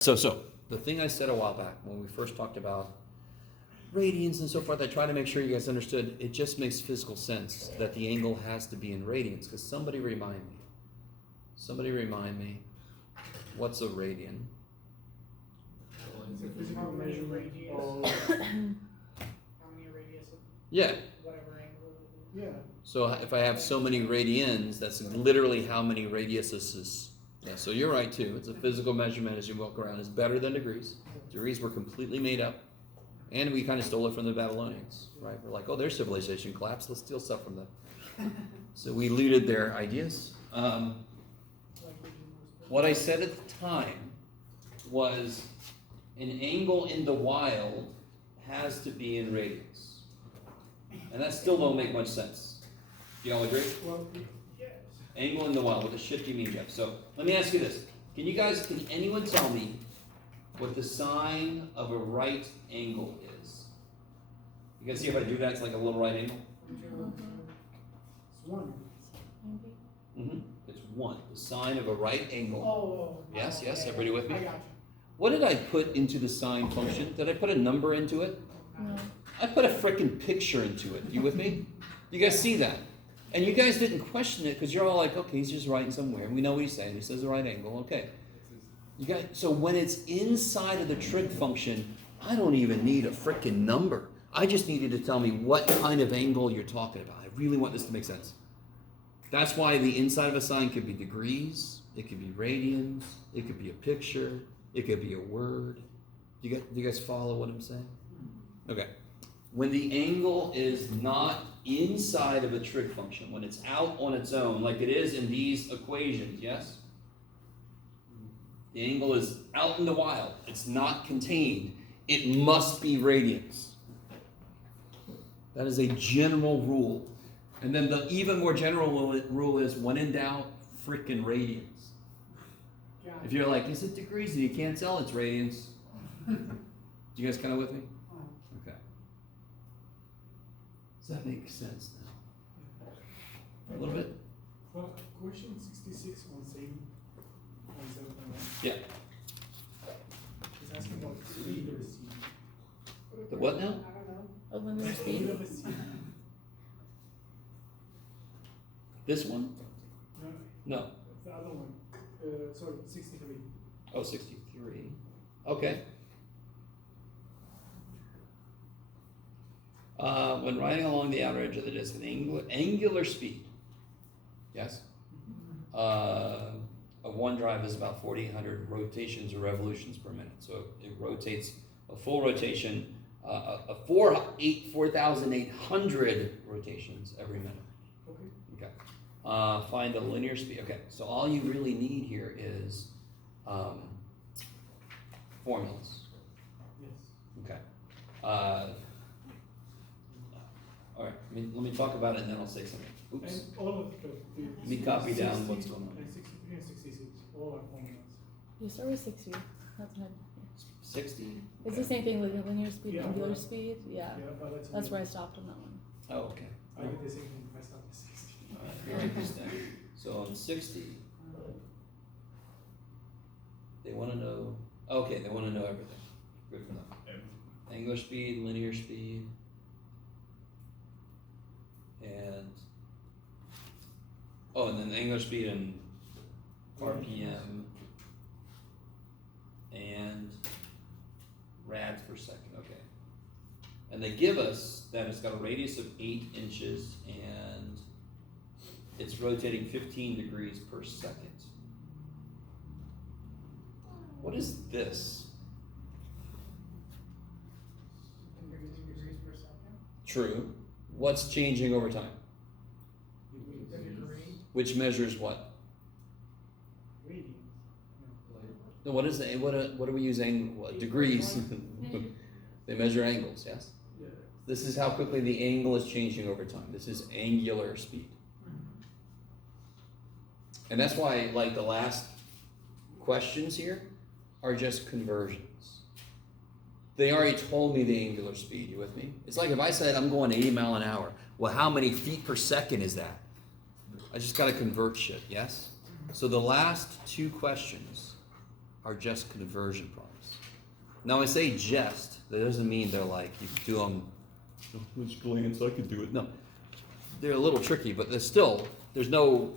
So the thing I said a while back when we first talked about radians and so forth, I tried to make sure you guys understood it just makes physical sense that the angle has to be in radians. Because somebody remind me, what's a radian? It's a physical measure radius. How many radius of Yeah. whatever angle. Yeah. So if I have so many radians, that's literally how many radiuses. Yeah, so you're right too. It's a physical measurement as you walk around. It's better than degrees. Degrees were completely made up. And we kind of stole it from the Babylonians, right? We're like, oh, their civilization collapsed. Let's steal stuff from them. So we looted their ideas. What I said at the time was an angle in the wild has to be in radians. And that still don't make much sense. Do you all agree? Well, yes. Angle in the wild. What the shit do you mean, Jeff? So let me ask you this. Can anyone tell me what the sign of a right angle is? You guys see if I do that, it's like a little right angle? It's one. Mm-hmm. It's 1. The sign of a right angle. Oh. Yes, everybody with me? I got you. What did I put into the sine function? Did I put a number into it? No. I put a frickin' picture into it. You with me? You guys see that? And you guys didn't question it because you're all like, okay, he's just writing somewhere. And we know what he's saying. He says the right angle. Okay. So when it's inside of the trig function, I don't even need a frickin' number. I just need you to tell me what kind of angle you're talking about. I really want this to make sense. That's why the inside of a sign could be degrees, it could be radians, it could be a picture, it could be a word. Do you guys follow what I'm saying? Okay. When the angle is not inside of a trig function, when it's out on its own, like it is in these equations, yes? The angle is out in the wild. It's not contained. It must be radians. That is a general rule. And then the even more general rule is when in doubt, frickin' radians. If you're like, is it degrees and you can't tell, it's radians. Do you guys kind of with me? Okay. Does that make sense now? A little bit? Well, question 66 on same. Yeah. It's asking about speed or seed. The what now? A linear speed. This one? No. The other one. Sorry, 63. Oh, 63. Okay. When riding along the outer edge of the disk, an angular speed, yes? Of one drive is about 4,800 rotations or revolutions per minute. So it rotates a full rotation, 4,800 rotations every minute. Okay. Find a linear speed. Okay, so all you really need here is formulas. Yes. Okay. All right, let me talk about it and then I'll say something. Oops. And all of the Let me copy down what's going on. Like 63 and 66, all are formulas. You start with 60. That's good. 60? It's the same thing with your linear speed Yeah, and angular but- speed. Yeah. But That's where I stopped on that one. Oh, okay. I did the same thing. I stopped at 60. All right, very interesting. So on 60, they want to know, okay, they want to know everything. Good for them. Angular speed, linear speed, and then angular speed and RPM and rads per second, okay. And they give us that it's got a radius of 8 inches and it's rotating 15 degrees per second. What is this? 15 degrees per second. True. What's changing over time? The degree. Which measures what? Radians. No, what is the, what do we use degrees? They measure angles, yes? Yeah. This is how quickly the angle is changing over time. This is angular speed. And that's why, like, the last questions here are just conversions. They already told me the angular speed. You with me? It's like if I said I'm going 80 miles an hour. Well, how many feet per second is that? I just got to convert shit, yes? So the last two questions are just conversion problems. Now, I say just, that doesn't mean they're like, you can do them, which glance, I could do it. No, they're a little tricky, but there's no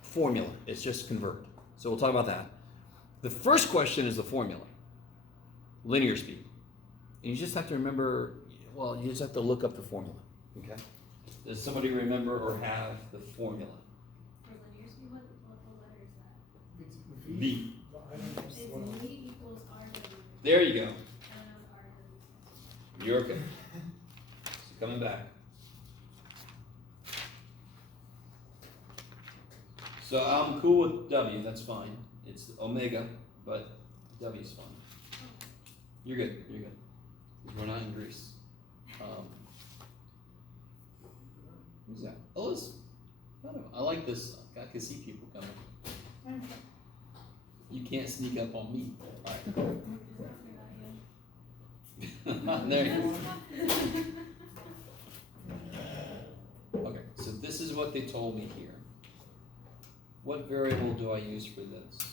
formula. It's just convert. So we'll talk about that. The first question is the formula, linear speed. And you just have to remember, well, you just have to look up the formula, okay? Does somebody remember or have the formula? For linear speed, what letter is that? It's B. But I don't It's know. V equals RW. There you go. I don't know what RW stands You're okay. So coming back. So I'm cool with W, that's fine. It's omega, but W's fine. You're good, you're good. 'Cause we're not in Greece. Who's that? Oh, it's, I don't know. I like this. I can see people coming. You can't sneak up on me. All right. There you go. Okay, so this is what they told me here. What variable do I use for this?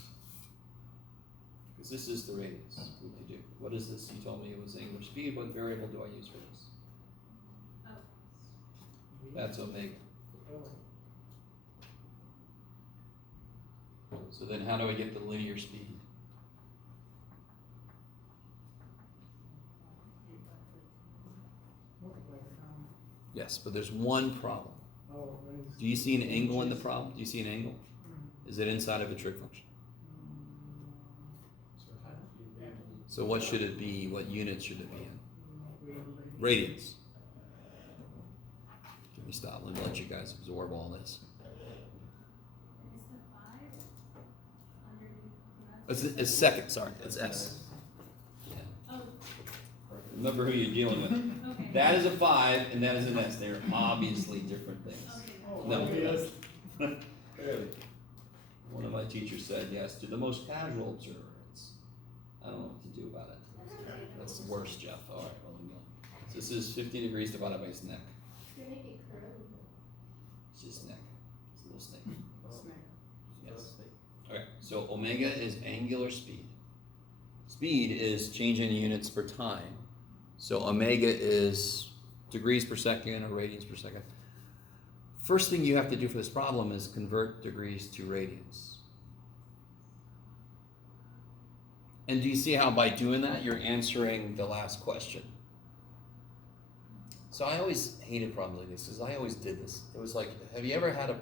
Because this is the radius. What do you do? What is this? You told me it was angular speed. What variable do I use for this? That's omega. So then how do I get the linear speed? Yes, but there's one problem. Do you see an angle in the problem? Do you see an angle? Is it inside of a trig function? So what should it be? What unit should it be in? Radians. Let me stop. Let me let you guys absorb all this. It's second, sorry. It's S. Yeah. Oh, Remember who you're dealing with. okay. That is a 5 and that is an S. They're obviously different things. Okay. No. Clearly. One of my teachers said yes to the most casual observer. I don't know what to do about it. That's the worst, Jeff. All right, well, let me go. So this is 15 degrees divided by its neck. You're making it curly. It's just neck. It's a little snake. Yes. Okay, so omega is angular speed. Speed is changing units per time. So omega is degrees per second or radians per second. First thing you have to do for this problem is convert degrees to radians. And do you see how by doing that, you're answering the last question? So I always hated problems like this because I always did this. It was like, have you ever had a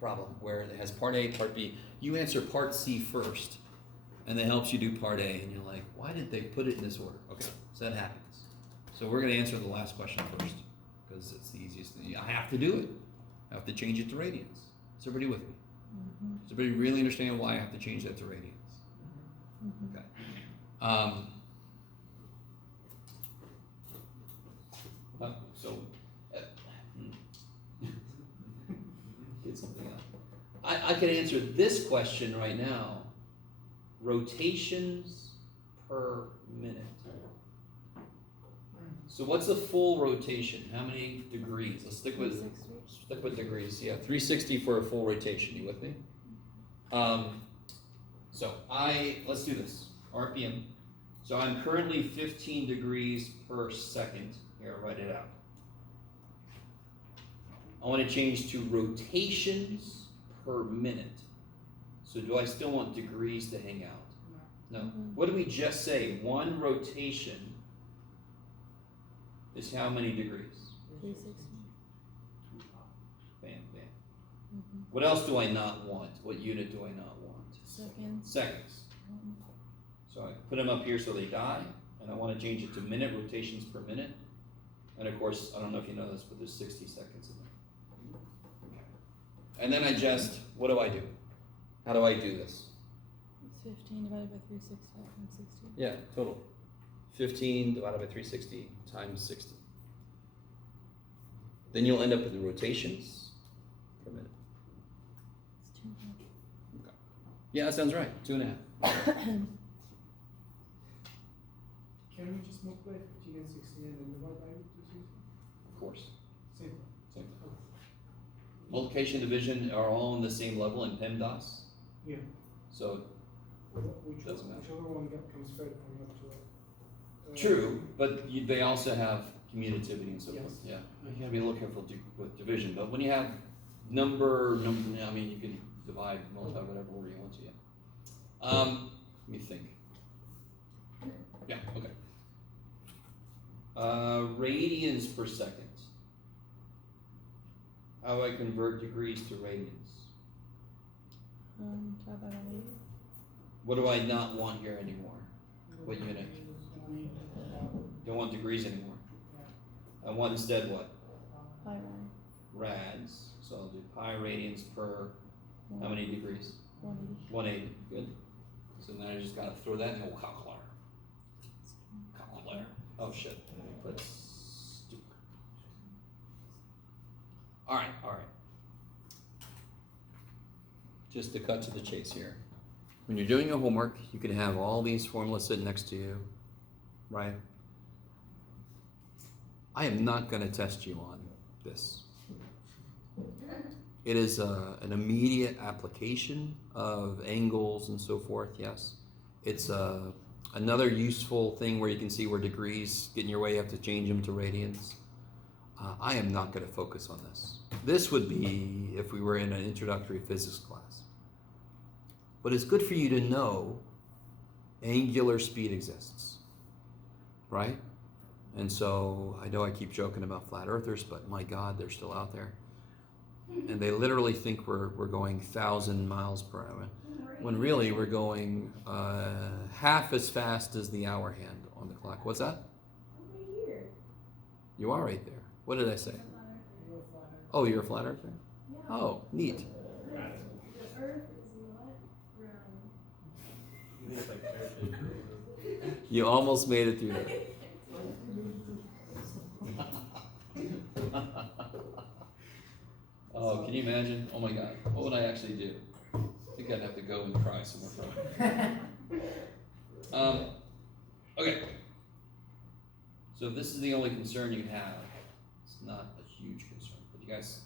problem where it has part A, part B? You answer part C first, and that helps you do part A, and you're like, why did they put it in this order? Okay, so that happens. So we're going to answer the last question first because it's the easiest thing. I have to do it. I have to change it to radians. Is everybody with me? Mm-hmm. Does everybody really understand why I have to change that to radians? Mm-hmm. Okay. Get something out. I could answer this question right now. Rotations per minute. So what's a full rotation? How many degrees? Let's stick with degrees. Yeah, 360 for a full rotation. You with me? So let's do this. RPM. So I'm currently 15 degrees per second. Here, I'll write it out. I want to change to rotations per minute. So do I still want degrees to hang out? No. What did we just say? One rotation is how many degrees? 360. Bam, bam. Mm-hmm. What else do I not want? What unit do I not want? Seconds. Seconds. So I put them up here so they die, and I want to change it to minute rotations per minute. And of course, I don't know if you know this, but there's 60 seconds in there. Okay. And then I just, what do I do? How do I do this? It's 15 divided by 360 times 60. Yeah, total. 15 divided by 360 times 60. Then you'll end up with the rotations per minute. It's 2.5. Okay. Yeah, that sounds right. 2.5. Can we just multiply 15 and 60 and then divide by 260? Of course. Same thing. Same thing. Multiplication and division are all on the same level in PEMDAS. Yeah. So Doesn't matter. Whichever one comes first, I'm not sure. True, but they also have commutativity and so Yes. forth. Yeah, you gotta be a little careful with division. But when you have number, I mean, you can divide, multiply, whatever order you want to. Yeah. Let me think. Yeah. Okay. Radians per second. How do I convert degrees to radians? Try that on 8. What do I not want here anymore? What unit? Don't want degrees anymore. I want instead what? Pi rad. Rads. So I'll do pi radians per how many degrees? 180. 180. Good. So then I just gotta throw that in the old calculator. Calculator. Oh shit. That's stupid. Alright. Just to cut to the chase here. When you're doing your homework, you can have all these formulas sitting next to you, right? I am not going to test you on this. It is an immediate application of angles and so forth, yes. It's another useful thing where you can see where degrees get in your way, you have to change them to radians. I am not going to focus on this. This would be if we were in an introductory physics class. But it's good for you to know angular speed exists, right? And so I know I keep joking about flat earthers, but my God, they're still out there. And they literally think we're going 1,000 miles per hour, when really we're going half as fast as the hour hand on the clock. What's that? I'm right here. You are right there. What did I say? You're a flat earther. Oh, you're a flat earther? Yeah. Oh, neat. The earth is not round. You almost made it through that. Oh, can you imagine? Oh my God, what would I actually do? I think I'd have to go and cry somewhere from. Okay. So if this is the only concern you have, it's not a huge concern. But you guys,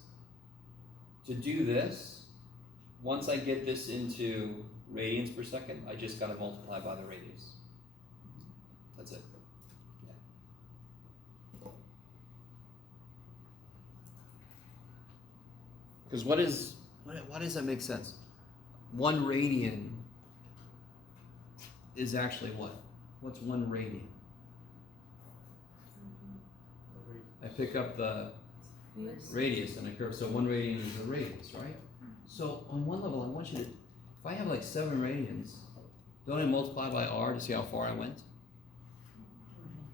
to do this, once I get this into radians per second, I just gotta multiply by the radius. That's it. Yeah. Because why does that make sense? 1 radian is actually what? What's 1 radian? I pick up the Yes. radius and I curve, so 1 radian is a radius, right? So on one level, I want you to, if I have like 7 radians, don't I multiply by r to see how far I went?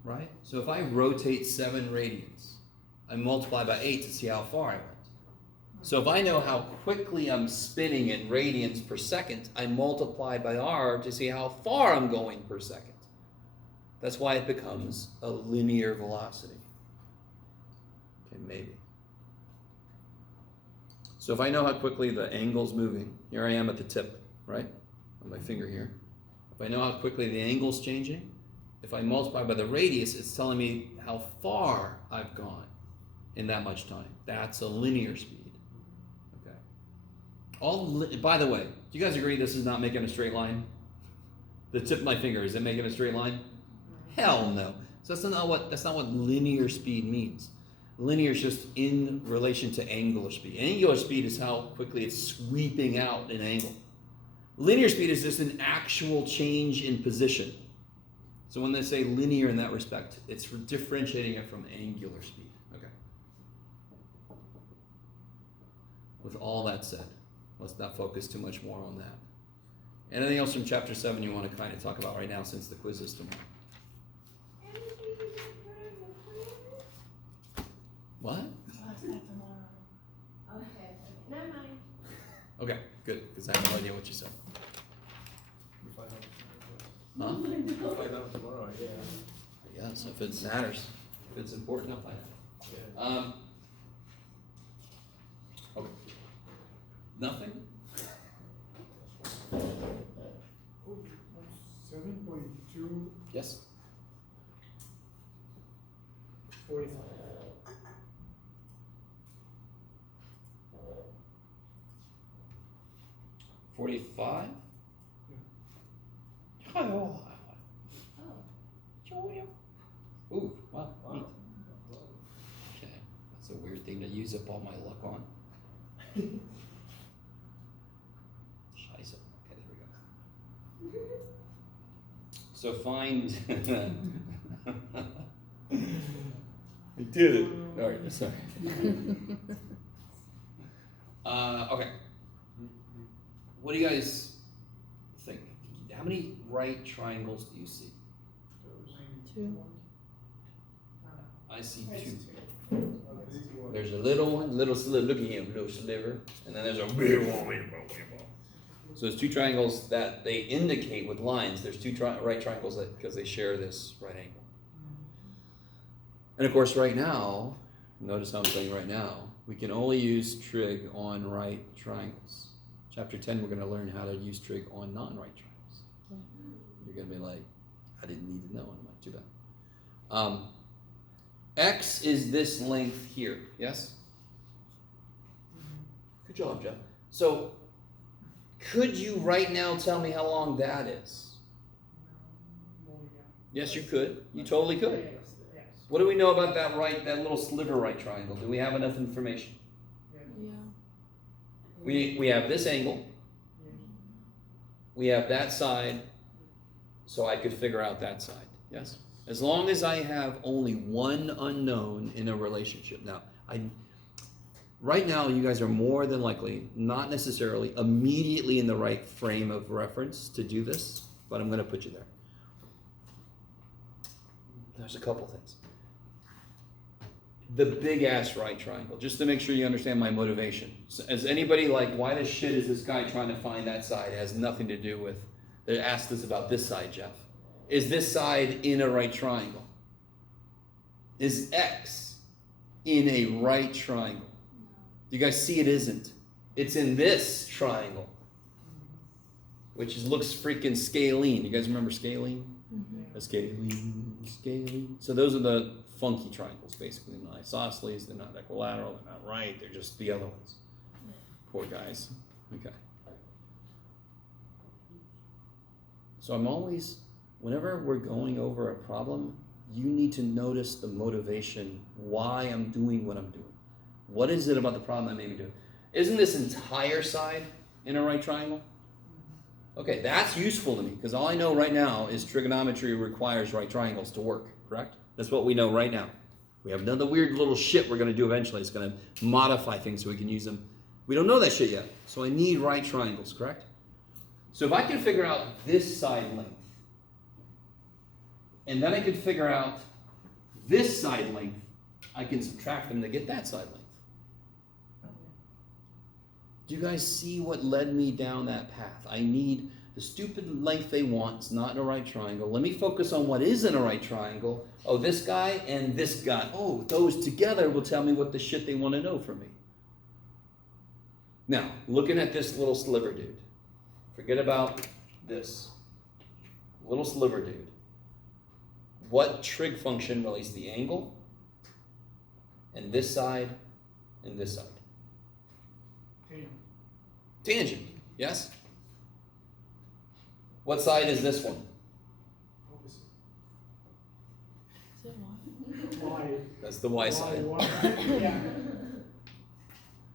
Right? So if I rotate 7 radians, I multiply by 8 to see how far I went. So if I know how quickly I'm spinning in radians per second, I multiply by r to see how far I'm going per second. That's why it becomes a linear velocity. Okay, maybe. So if I know how quickly the angle's moving, here I am at the tip, right? On my finger here. If I know how quickly the angle's changing, if I multiply by the radius, it's telling me how far I've gone in that much time. That's a linear speed. Okay. By the way, do you guys agree this is not making a straight line? The tip of my finger, is it making a straight line? Hell no. So that's not what linear speed means. Linear is just in relation to angular speed. Angular speed is how quickly it's sweeping out an angle. Linear speed is just an actual change in position. So when they say linear in that respect, it's differentiating it from angular speed. Okay. With all that said, let's not focus too much more on that. Anything else from chapter 7 you want to kind of talk about right now since the quiz is tomorrow? What? Okay, never mind. Okay, good, because I have no idea what you said. Huh? We'll find out tomorrow, yeah. Yes, if it matters, if it's important, I'll find out. Okay. Nothing? 7.2, Yes? 45. 45? Oh. Oh. Ooh, wow. Neat. Okay, that's a weird thing to use up all my luck on. Scheiße. Okay, there we go. So find. I did it. All right, sorry. Okay. What do you guys think? How many right triangles do you see? 2. I see 2. There's a little one, little sliver. Look at him, little sliver, and then there's a big one. So there's 2 triangles that they indicate with lines. There's 2 right triangles because they share this right angle. And of course, right now, notice how I'm saying right now, we can only use trig on right triangles. Chapter 10, we're going to learn how to use trig on non-right triangles. You're going to be like, I didn't need to know. I'm like, too bad. X is this length here, yes? Good job, Jeff. So, could you right now tell me how long that is? Yes, you could. You totally could. What do we know about that little sliver right triangle? Do we have enough information? Yeah. We have this angle. We have that side. So I could figure out that side. Yes? As long as I have only one unknown in a relationship. Now, right now you guys are more than likely, not necessarily immediately in the right frame of reference to do this, but I'm going to put you there. There's a couple things. The big ass right triangle, just to make sure you understand my motivation. So, is anybody like, why the shit is this guy trying to find that side? It has nothing to do with, they asked us about this side, Jeff. Is this side in a right triangle? Is X in a right triangle? Do you guys see it isn't? It's in this triangle, which looks freaking scalene. You guys remember scalene? Mm-hmm. Scalene. So those are the funky triangles, basically. They're not isosceles, they're not equilateral, they're not right, they're just the other ones. Poor guys. Okay. So I'm always, whenever we're going over a problem, you need to notice the motivation, why I'm doing what I'm doing. What is it about the problem I may be doing? Isn't this entire side in a right triangle? Okay, that's useful to me, because all I know right now is trigonometry requires right triangles to work, correct? That's what we know right now. We have another weird little shit we're going to do eventually. It's going to modify things so we can use them. We don't know that shit yet, so I need right triangles, correct? So if I can figure out this side length, and then I can figure out this side length, I can subtract them to get that side length. Do you guys see what led me down that path? I need the stupid length they want. It's not in a right triangle. Let me focus on what is in a right triangle. Oh, this guy and this guy. Oh, those together will tell me what the shit they want to know from me. Now, looking at this little sliver dude. Forget about this. Little sliver dude. What trig function relates the angle and this side and this side? Tangent, yes? What side is this one? Is it Y? Why? That's the Y side. Yeah.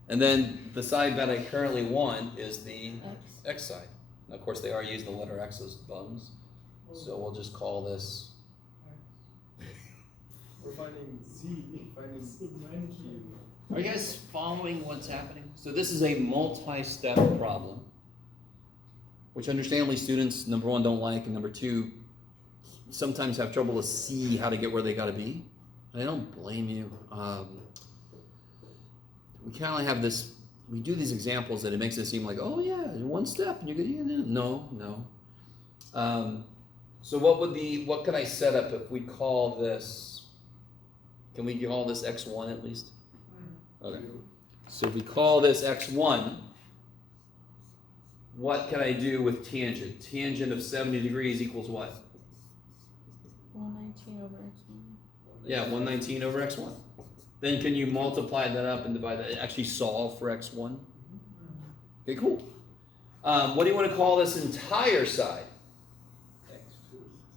And then the side that I currently want is the X. X side. Now, of course, they are using the letter X as bums. So we'll just call this. We're finding Z, finding Q. Are you guys following what's happening? So this is a multi-step problem, which understandably students, number one, don't like, and number two, sometimes have trouble to see how to get where they got to be. And I don't blame you. We kind of have this, we do these examples that it makes it seem like, oh yeah, one step, and you're good. Yeah, no. So what could I set up if we call this, can we call this X1 at least? Okay. So if we call this X1, what can I do with tangent? Tangent of 70 degrees equals what? 119 over X1. Yeah, 119 over X1. Then can you multiply that up and divide that, actually solve for X1? Okay, cool. What do you want to call this entire side?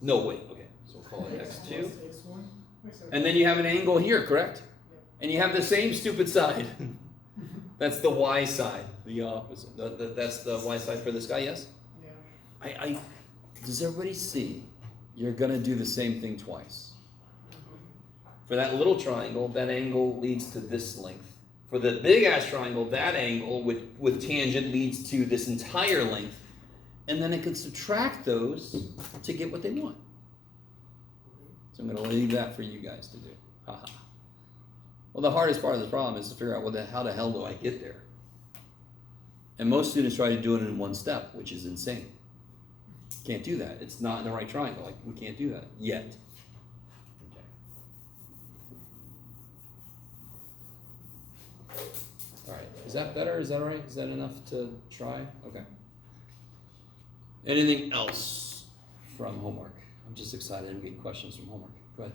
No, wait, okay, so we'll call it x2. X1. And then you have an angle here, correct? And you have the same stupid side. That's the y side, the opposite. That's the y side for this guy, yes? Yeah. Does everybody see? You're gonna do the same thing twice. For that little triangle, that angle leads to this length. For the big ass triangle, that angle with tangent leads to this entire length. And then it can subtract those to get what they want. So I'm gonna leave that for you guys to do. Haha. Well, the hardest part of this problem is to figure out how the hell do I get there? And most students try to do it in one step, which is insane. Can't do that. It's not in the right triangle. Like, we can't do that yet. Okay. All right. Is that better? Is that all right? Is that enough to try? Okay. Anything else from homework? I'm just excited. I'm getting questions from homework. Go ahead.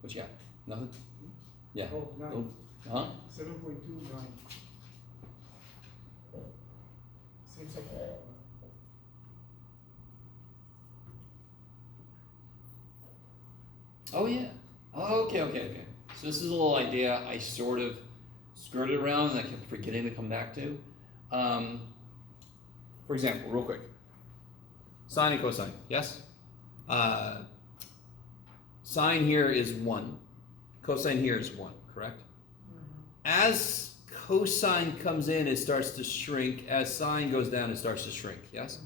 What you got? Nothing? Yeah. Oh, 9. Oh, huh? 7.29. Same section. Oh yeah. Okay. So this is a little idea I sort of skirted around and I kept forgetting to come back to. For example, real quick. Sine and cosine, yes? Sine here is 1. Cosine here is 1, correct? As cosine comes in, it starts to shrink. As sine goes down, it starts to shrink, yes?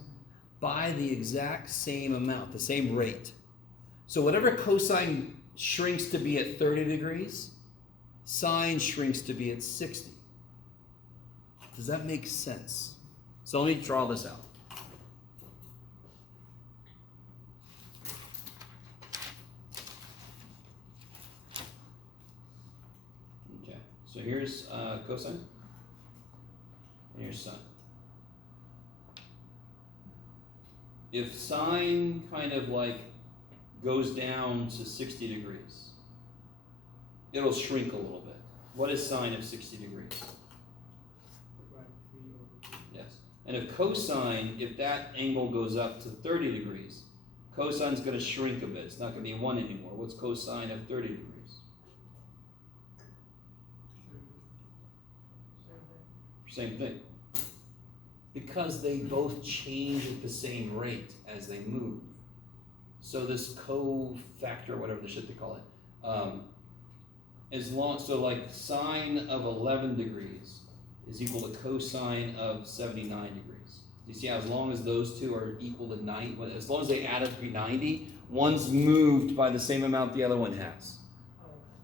By the exact same amount, the same rate. So whatever cosine shrinks to be at 30 degrees, sine shrinks to be at 60. Does that make sense? So let me draw this out. Okay, so here's cosine, and here's sine. If sine kind of like goes down to 60 degrees, it'll shrink a little bit. What is sine of 60 degrees? Yes. And if cosine, if that angle goes up to 30 degrees, cosine's going to shrink a bit. It's not going to be 1 anymore. What's cosine of 30 degrees? Same thing. Because they both change at the same rate as they move. So this cofactor, whatever the shit they call it, so like sine of 11 degrees is equal to cosine of 79 degrees. You see how as long as those two are equal to 90, as long as they add up to be 90, one's moved by the same amount the other one has.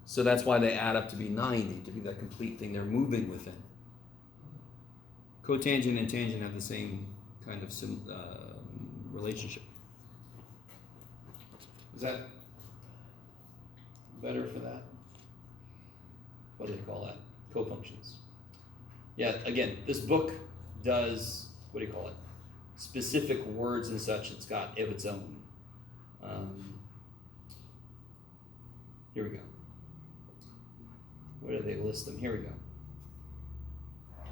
So that's why they add up to be 90, to be that complete thing they're moving within. Cotangent and tangent have the same kind of relationship. Is that better for that? What do they call that? Cofunctions. Yeah, again, this book does, what do you call it? Specific words and such, it's got of its own. Here we go. Where do they list them? Here we go.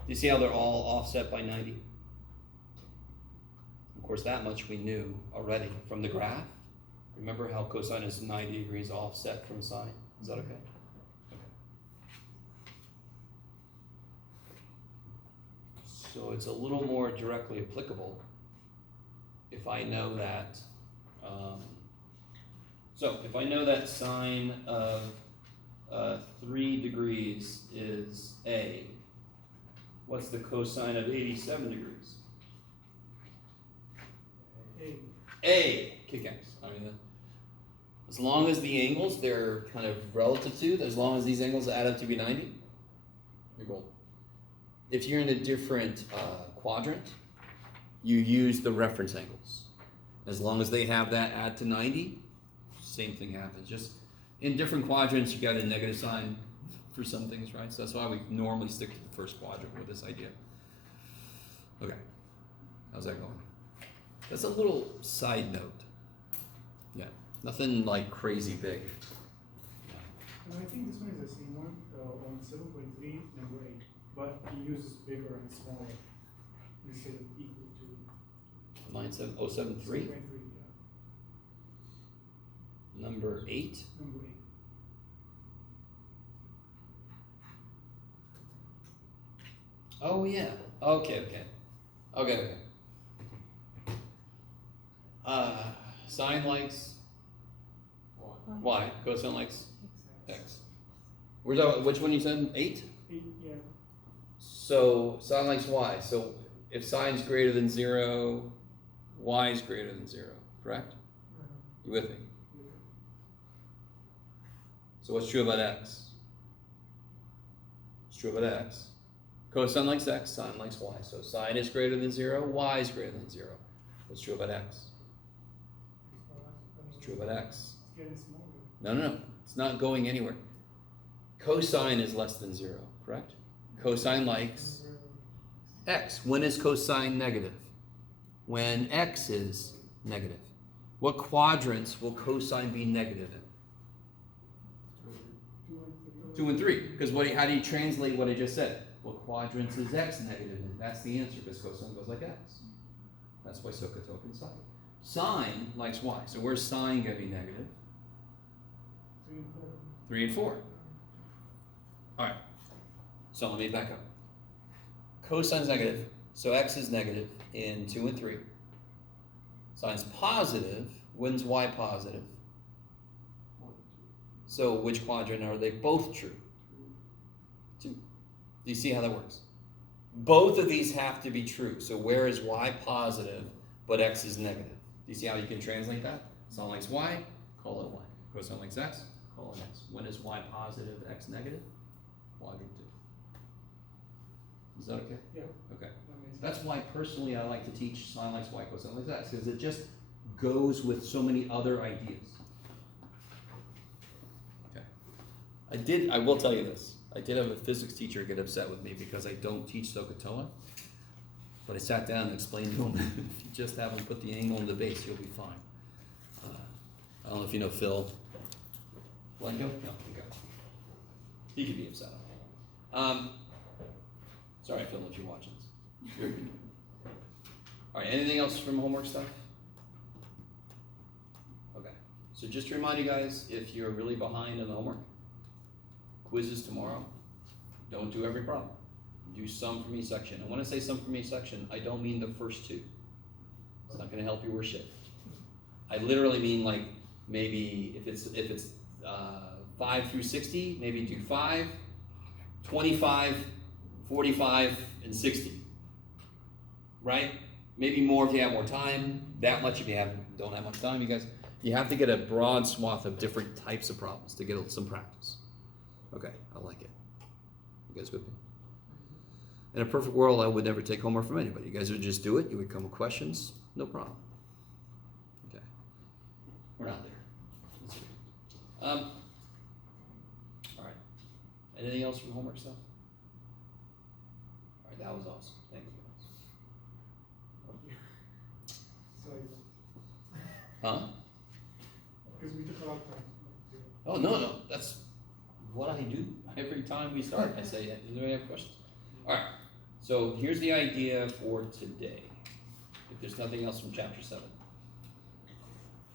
Do you see how they're all offset by 90? Of course, that much we knew already from the graph. Remember how cosine is 90 degrees offset from sine? Is that okay? So it's a little more directly applicable if I know that. So if I know that sine of 3 degrees is A, what's the cosine of 87 degrees? A. Kick ass. I mean, as long as the angles, they're kind of relative to, as long as these angles add up to be 90, you're golden. If you're in a different quadrant, you use the reference angles. As long as they have that add to 90, same thing happens. Just in different quadrants, you got a negative sign for some things, right? So that's why we normally stick to the first quadrant with this idea. Okay, how's that going? That's a little side note. Yeah, nothing like crazy big. And I think this one is the same one on 7.3, number 8, but he uses bigger and smaller instead of equal to. Line 7073? 7.3, yeah. Number 8. Number 8. Oh yeah. Okay. Sine likes y. Cosine likes x. We're talking, which one you said? 8? 8, yeah. So sine likes y. So if sine's greater than 0, y is greater than 0. Correct? You with me? So what's true about x? What's true about x? Cosine likes x, sine likes y. So sine is greater than 0, y is greater than 0. What's true about x? What's true about x? It's getting smaller. No. It's not going anywhere. Cosine is less than 0, correct? Cosine likes x. When is cosine negative? When x is negative. What quadrants will cosine be negative in? 2 and 3. Because how do you translate what I just said? What quadrants is x negative in? That's the answer, because cosine goes like x. That's why SOHCAHTOA can sine. Sine likes y. So where's sine going to be negative? 3 and 4. 3 and 4. All right. So let me back up. Cosine's negative, so x is negative in 2 and 3. Sine's positive. When's y positive? So which quadrant are they both true? 2. Do you see how that works? Both of these have to be true. So where is y positive, but x is negative? Do you see how you can translate that? Sine likes y, call it y. Cosine likes x, call it x. When is y positive, x negative? Quadrant 2. Is that okay? Yeah. Okay. That makes sense. That's why personally I like to teach sine likes y, cosine likes x, because it just goes with so many other ideas. Okay. I will tell you this. I did have a physics teacher get upset with me because I don't teach SOHCAHTOA. But I sat down and explained to him, if you just have him put the angle in the base, you'll be fine. I don't know if you know Phil Blanco? No, okay. He could be upset. Sorry, Phil, if you're watching this. You're good. All right, anything else from homework stuff? Okay, so just to remind you guys, if you're really behind in the homework, quizzes tomorrow, don't do every problem. Do some from each section. And when I say some from each section, I don't mean the first 2. It's not going to help you worse shit. I literally mean like maybe if it's 5 through 60, maybe do 5, 25, 45, and 60. Right? Maybe more if you have more time. That much if you don't have much time, you guys. You have to get a broad swath of different types of problems to get some practice. Okay, I like it. You guys with me? In a perfect world, I would never take homework from anybody. You guys would just do it. You would come with questions. No problem. Okay. We're not there. Let's see. All right. Anything else from homework stuff? All right, that was awesome. Thank you. Sorry. Huh? Because we took a lot of time. Oh, no. That's what I do every time we start. I say, does anybody have questions? All right. So here's the idea for today. If there's nothing else from chapter 7.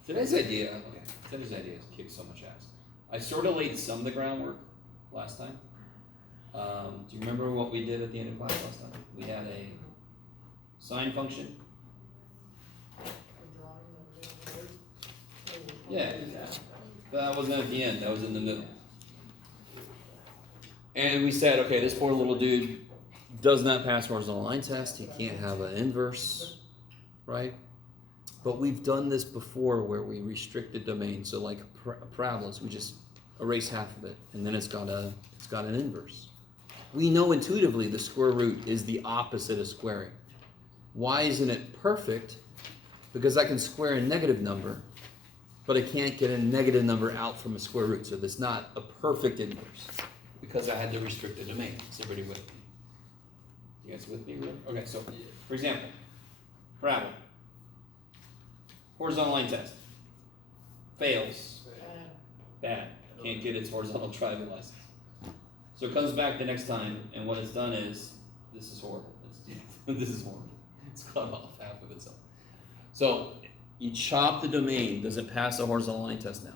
Today's idea kicks so much ass. I sort of laid some of the groundwork last time. Do you remember what we did at the end of class last time? We had a sine function. Yeah. That wasn't at the end, that was in the middle. And we said, okay, this poor little dude does not pass horizontal line test. He can't have an inverse, right? But we've done this before where we restrict the domain. So like parabolas, we just erase half of it, and then it's got an inverse. We know intuitively the square root is the opposite of squaring. Why isn't it perfect? Because I can square a negative number, but I can't get a negative number out from a square root. So that's not a perfect inverse because I had to restrict the domain. Is everybody with me? You guys with me? Really? Okay, so for example, parabola. Horizontal line test. Fails. Bad. Can't get its horizontal triangle license. So it comes back the next time, and what it's done is, this is horrible. This is horrible. It's cut off half of itself. So you chop the domain. Does it pass a horizontal line test now?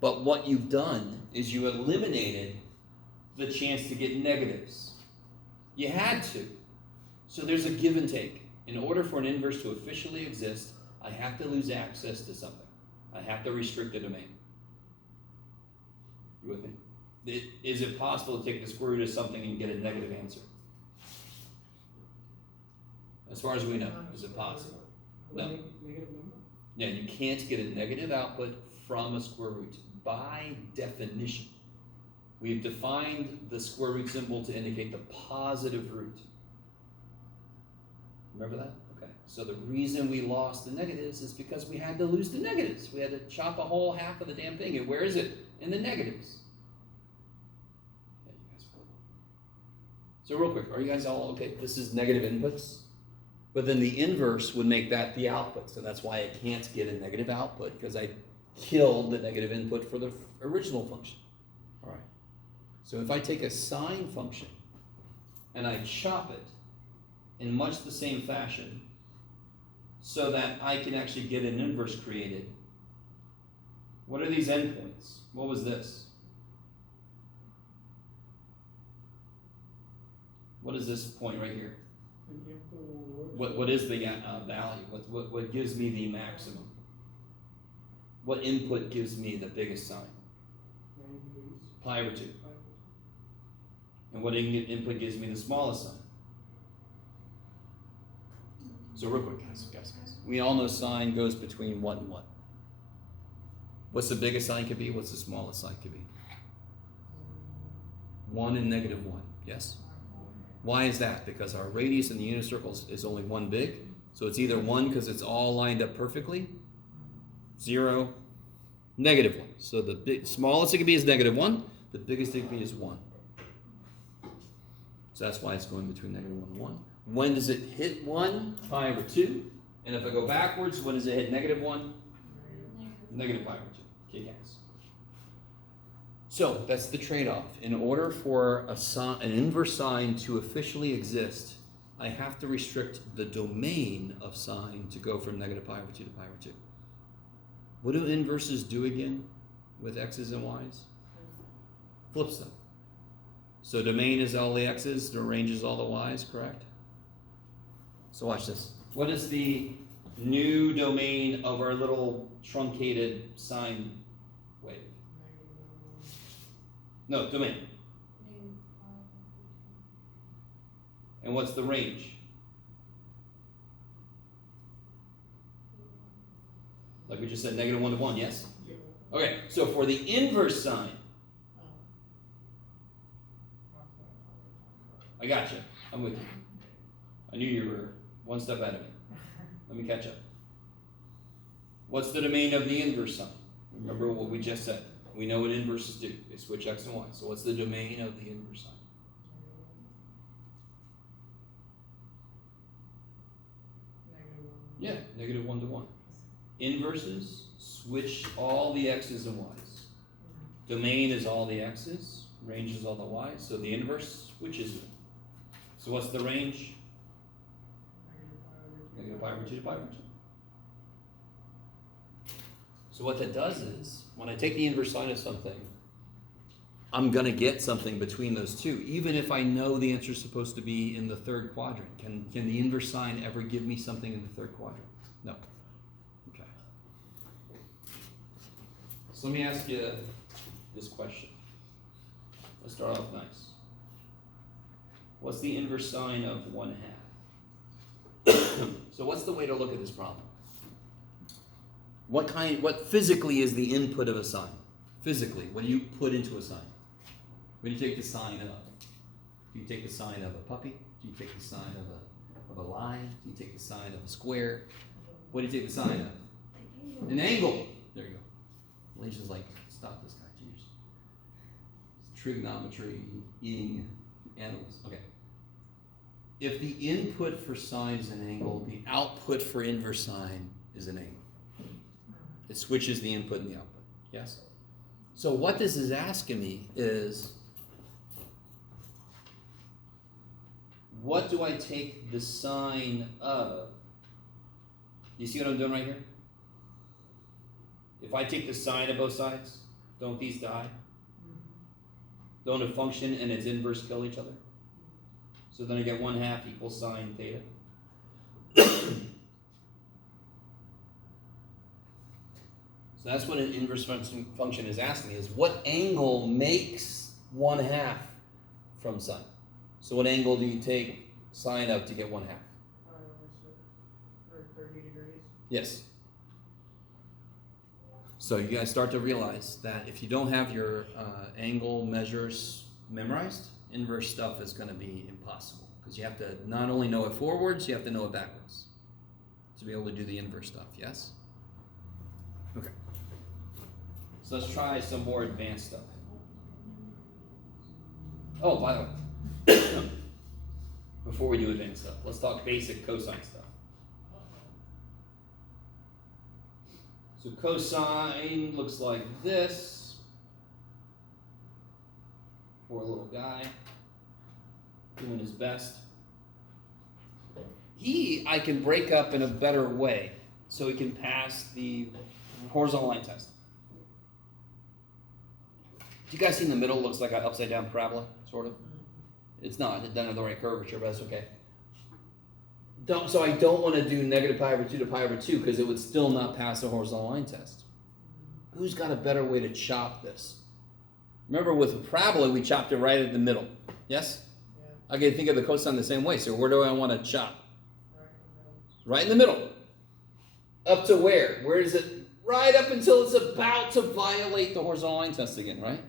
But what you've done is you eliminated the chance to get negatives. You had to. So there's a give and take. In order for an inverse to officially exist, I have to lose access to something. I have to restrict the domain. You with me? Is it possible to take the square root of something and get a negative answer? As far as we know, is it possible? No. Negative number? Yeah, you can't get a negative output from a square root. By definition, we've defined the square root symbol to indicate the positive root. Remember that? Okay. So the reason we lost the negatives is because we had to lose the negatives. We had to chop a whole half of the damn thing. And where is it? In the negatives. Yeah, you guys will. So real quick, are you guys all okay? This is negative inputs. But then the inverse would make that the output. So that's why I can't get a negative output, because I killed the negative input for the original function. All right. So if I take a sine function and I chop it in much the same fashion so that I can actually get an inverse created, what are these endpoints? What was this? What is this point right here? What is the value? What gives me the maximum? What input gives me the biggest sign? Pi over 2. And what input gives me the smallest sign? So real quick, guys. We all know sine goes between what and what? What's the biggest sign could be? What's the smallest sign could be? 1 and negative 1, yes? Why is that? Because our radius in the unit circle is only 1 big. So it's either 1 because it's all lined up perfectly, 0, negative 1. So the smallest it can be is negative 1. The biggest it can be is 1. So that's why it's going between negative 1 and 1. When does it hit 1? Pi over 2. And if I go backwards, when does it hit negative 1? Negative pi over 2. Okay, guys. So that's the trade-off. In order for an inverse sine to officially exist, I have to restrict the domain of sine to go from negative pi over 2 to pi over 2. What do inverses do again with x's and y's? Flips them. So domain is all the x's, the range is all the y's, correct? So watch this. What is the new domain of our little truncated sine wave? No, domain. And what's the range? Like we just said, negative 1 to 1, yes? Okay, so for the inverse sine, I got you. I'm with you. I knew you were one step ahead of me. Let me catch up. What's the domain of the inverse sine? Remember what we just said. We know what inverses do. They switch x and y. So what's the domain of the inverse sine? Yeah, negative 1 to 1. Inverses switch all the x's and y's. Domain is all the x's. Range is all the y's. So the inverse switches it. So what's the range? Negative pi over 2 to pi over 2. So what that does is, when I take the inverse sine of something, I'm going to get something between those two, even if I know the answer is supposed to be in the third quadrant. Can the inverse sine ever give me something in the third quadrant? No. Okay. So let me ask you this question. Let's start off nice. What's the inverse sine of 1/2? So what's the way to look at this problem? What physically is the input of a sine? Physically, what do you put into a sine? What do you take the sine of? Do you take the sine of a puppy? Do you take the sine of a line? Do you take the sine of a square? What do you take the sine of? An angle. There you go. Alicia's like, stop this guy, jeez. Trigonometry, eating animals. Okay. If the input for sine is an angle, the output for inverse sine is an angle. It switches the input and the output. Yes? So what this is asking me is, what do I take the sine of? You see what I'm doing right here? If I take the sine of both sides, Don't these die? Don't a function and its inverse kill each other? So then I get 1/2 equals sine theta. So that's what an inverse function is asking me, is what angle makes 1/2 from sine? So what angle do you take sine of to get 1/2? Or 30 degrees. Yes. So you guys start to realize that if you don't have your angle measures memorized, inverse stuff is going to be impossible. Because you have to not only know it forwards, you have to know it backwards to be able to do the inverse stuff, yes? Okay. So let's try some more advanced stuff. Oh, by the way, before we do advanced stuff, let's talk basic cosine stuff. So cosine looks like this. Poor little guy, doing his best. I can break up in a better way so he can pass the horizontal line test. Do you guys see in the middle looks like an upside down parabola, sort of? It's not, it doesn't have the right curvature, but that's okay. So I don't want to do negative pi over 2 to pi over 2 because it would still not pass the horizontal line test. Who's got a better way to chop this? Remember with a parabola, we chopped it right at the middle. Yes? Yeah. I can think of the cosine the same way. So where do I want to chop? Right in the middle. Right in the middle. Up to where? Where is it? Right up until it's about to violate the horizontal line test again, right?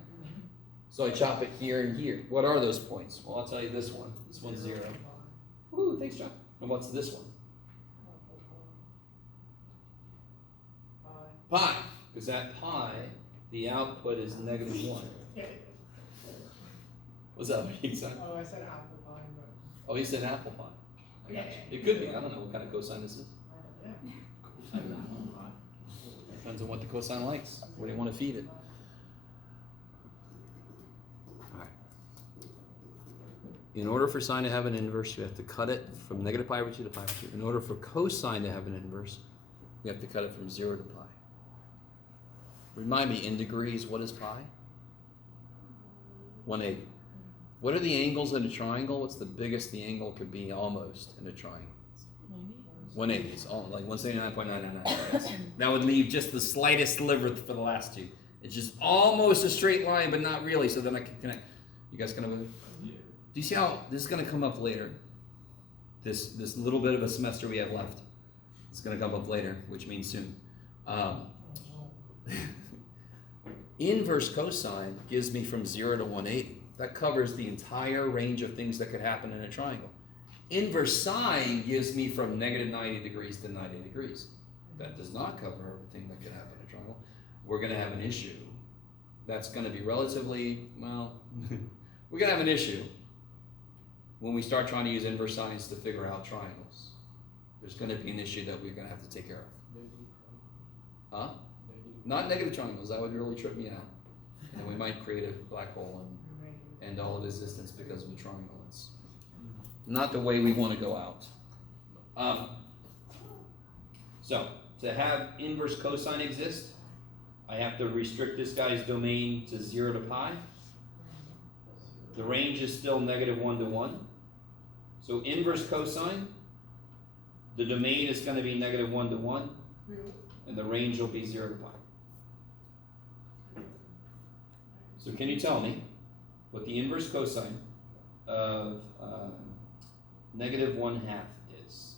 So I chop it here and here. What are those points? Well, I'll tell you this one. This one's 0. Woo, thanks, John. And what's this one? Pi. Because that pi, the output is -1. What's that? Oh, I said apple pie, but Oh, he said apple pie. I got you. It could be. I don't know what kind of cosine this is. yeah. Depends on what the cosine likes. Where do you want to feed it? In order for sine to have an inverse, you have to cut it from negative pi over 2 to pi over 2. In order for cosine to have an inverse, you have to cut it from 0 to pi. Remind me, in degrees, what is pi? 180. What are the angles in a triangle? What's the biggest the angle could be almost in a triangle? 180. It's all like 179.999. That would leave just the slightest sliver for the last two. It's just almost a straight line, but not really, so then I can connect. You guys gonna move? Do you see how this is going to come up later? This little bit of a semester we have left. It's going to come up later, which means soon. Inverse cosine gives me from 0 to 180. That covers the entire range of things that could happen in a triangle. Inverse sine gives me from -90 degrees to 90 degrees. That does not cover everything that could happen in a triangle. We're going to have an issue. That's going to be relatively, well, we're going to have an issue when we start trying to use inverse sines to figure out triangles. There's going to be an issue that we're going to have to take care of. Huh? Not negative triangles. That would really trip me out. And we might create a black hole and end all of existence because of a triangle. It's not the way we want to go out. So, to have inverse cosine exist, I have to restrict this guy's domain to 0 to pi. The range is still -1 to 1. So inverse cosine, the domain is going to be -1 to 1, and the range will be 0 to pi. So can you tell me what the inverse cosine of -1/2 is?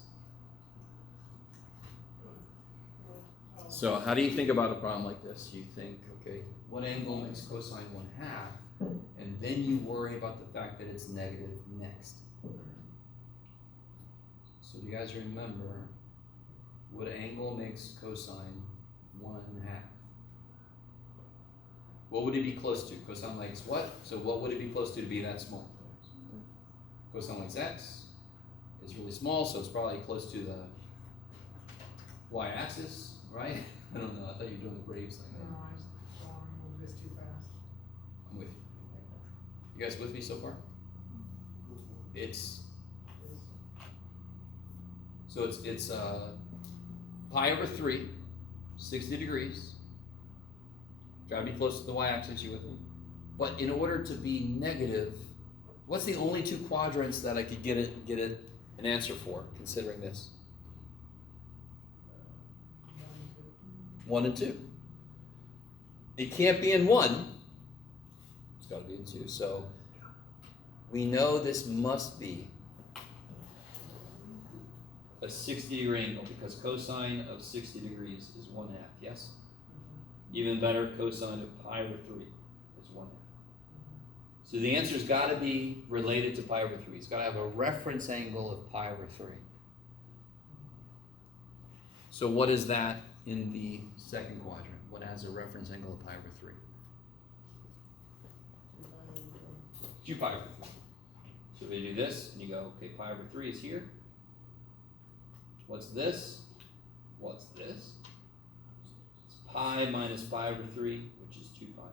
So how do you think about a problem like this? You think, okay, what angle makes cosine 1/2? And then you worry about the fact that it's negative next. So do you guys remember what angle makes cosine 1/2? What would it be close to? Cosine likes what? So what would it be close to be that small? Cosine likes x. It's really small, so it's probably close to the y-axis, right? I don't know. I thought you were doing the Braves thing. No, I just don't want to move this too fast. I'm with you. You guys with me so far? It's pi over 3, 60 degrees. Gotta be close to the y-axis, you with me? But in order to be negative, what's the only two quadrants that I could get an answer for, considering this? 1 and 2. It can't be in 1. It's got to be in 2. So we know this must be a 60-degree angle because cosine of 60 degrees is 1/2. Yes? Even better, cosine of pi over 3 is 1/2. So the answer's got to be related to pi over 3. It's got to have a reference angle of pi over 3. So what is that in the second quadrant? What has a reference angle of pi over 3? 2 pi over 3. So if you do this, and you go, okay, pi over 3 is here. What's this? What's this? It's pi minus pi over 3, which is 2 pi over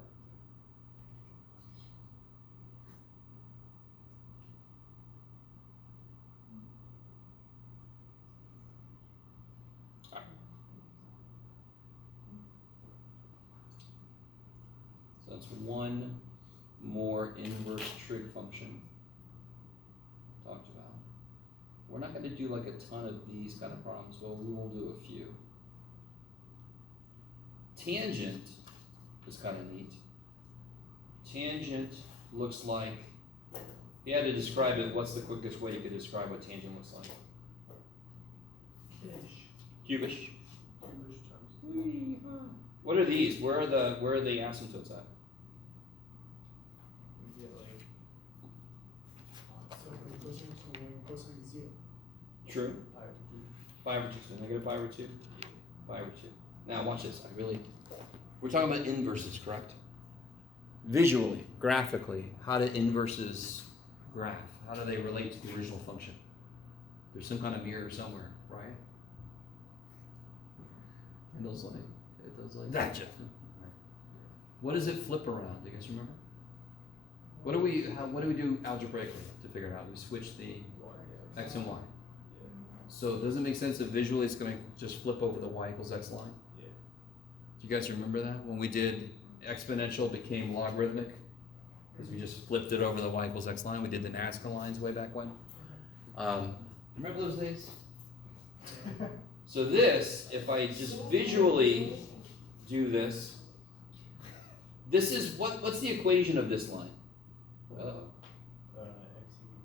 3. All right. So that's one more inverse trig function talked about. We're not going to do like a ton of these kind of problems, but we will do a few. Tangent is kind of neat. Tangent looks like, if you had to describe it, what's the quickest way you could describe what tangent looks like? Cubish. What are these? Where are the asymptotes at? We get like So from cosine to 1, cosine is 0. True. pi over 2. Pi over 2, so negative pi over 2? Pi over 2. Now watch this, we're talking about inverses, correct? Visually, graphically, how do inverses graph? How do they relate to the original function? There's some kind of mirror somewhere, right? It does like that. What does it flip around? Do you guys remember? What do we do algebraically to figure it out? We switch the x and y. So does it make sense that visually it's going to just flip over the y equals x line? Yeah. Do you guys remember that? When we did exponential became logarithmic? Because we just flipped it over the y equals x line. We did the Nazca lines way back when. Remember those days? So this, if I just visually do this, this is, what's the equation of this line?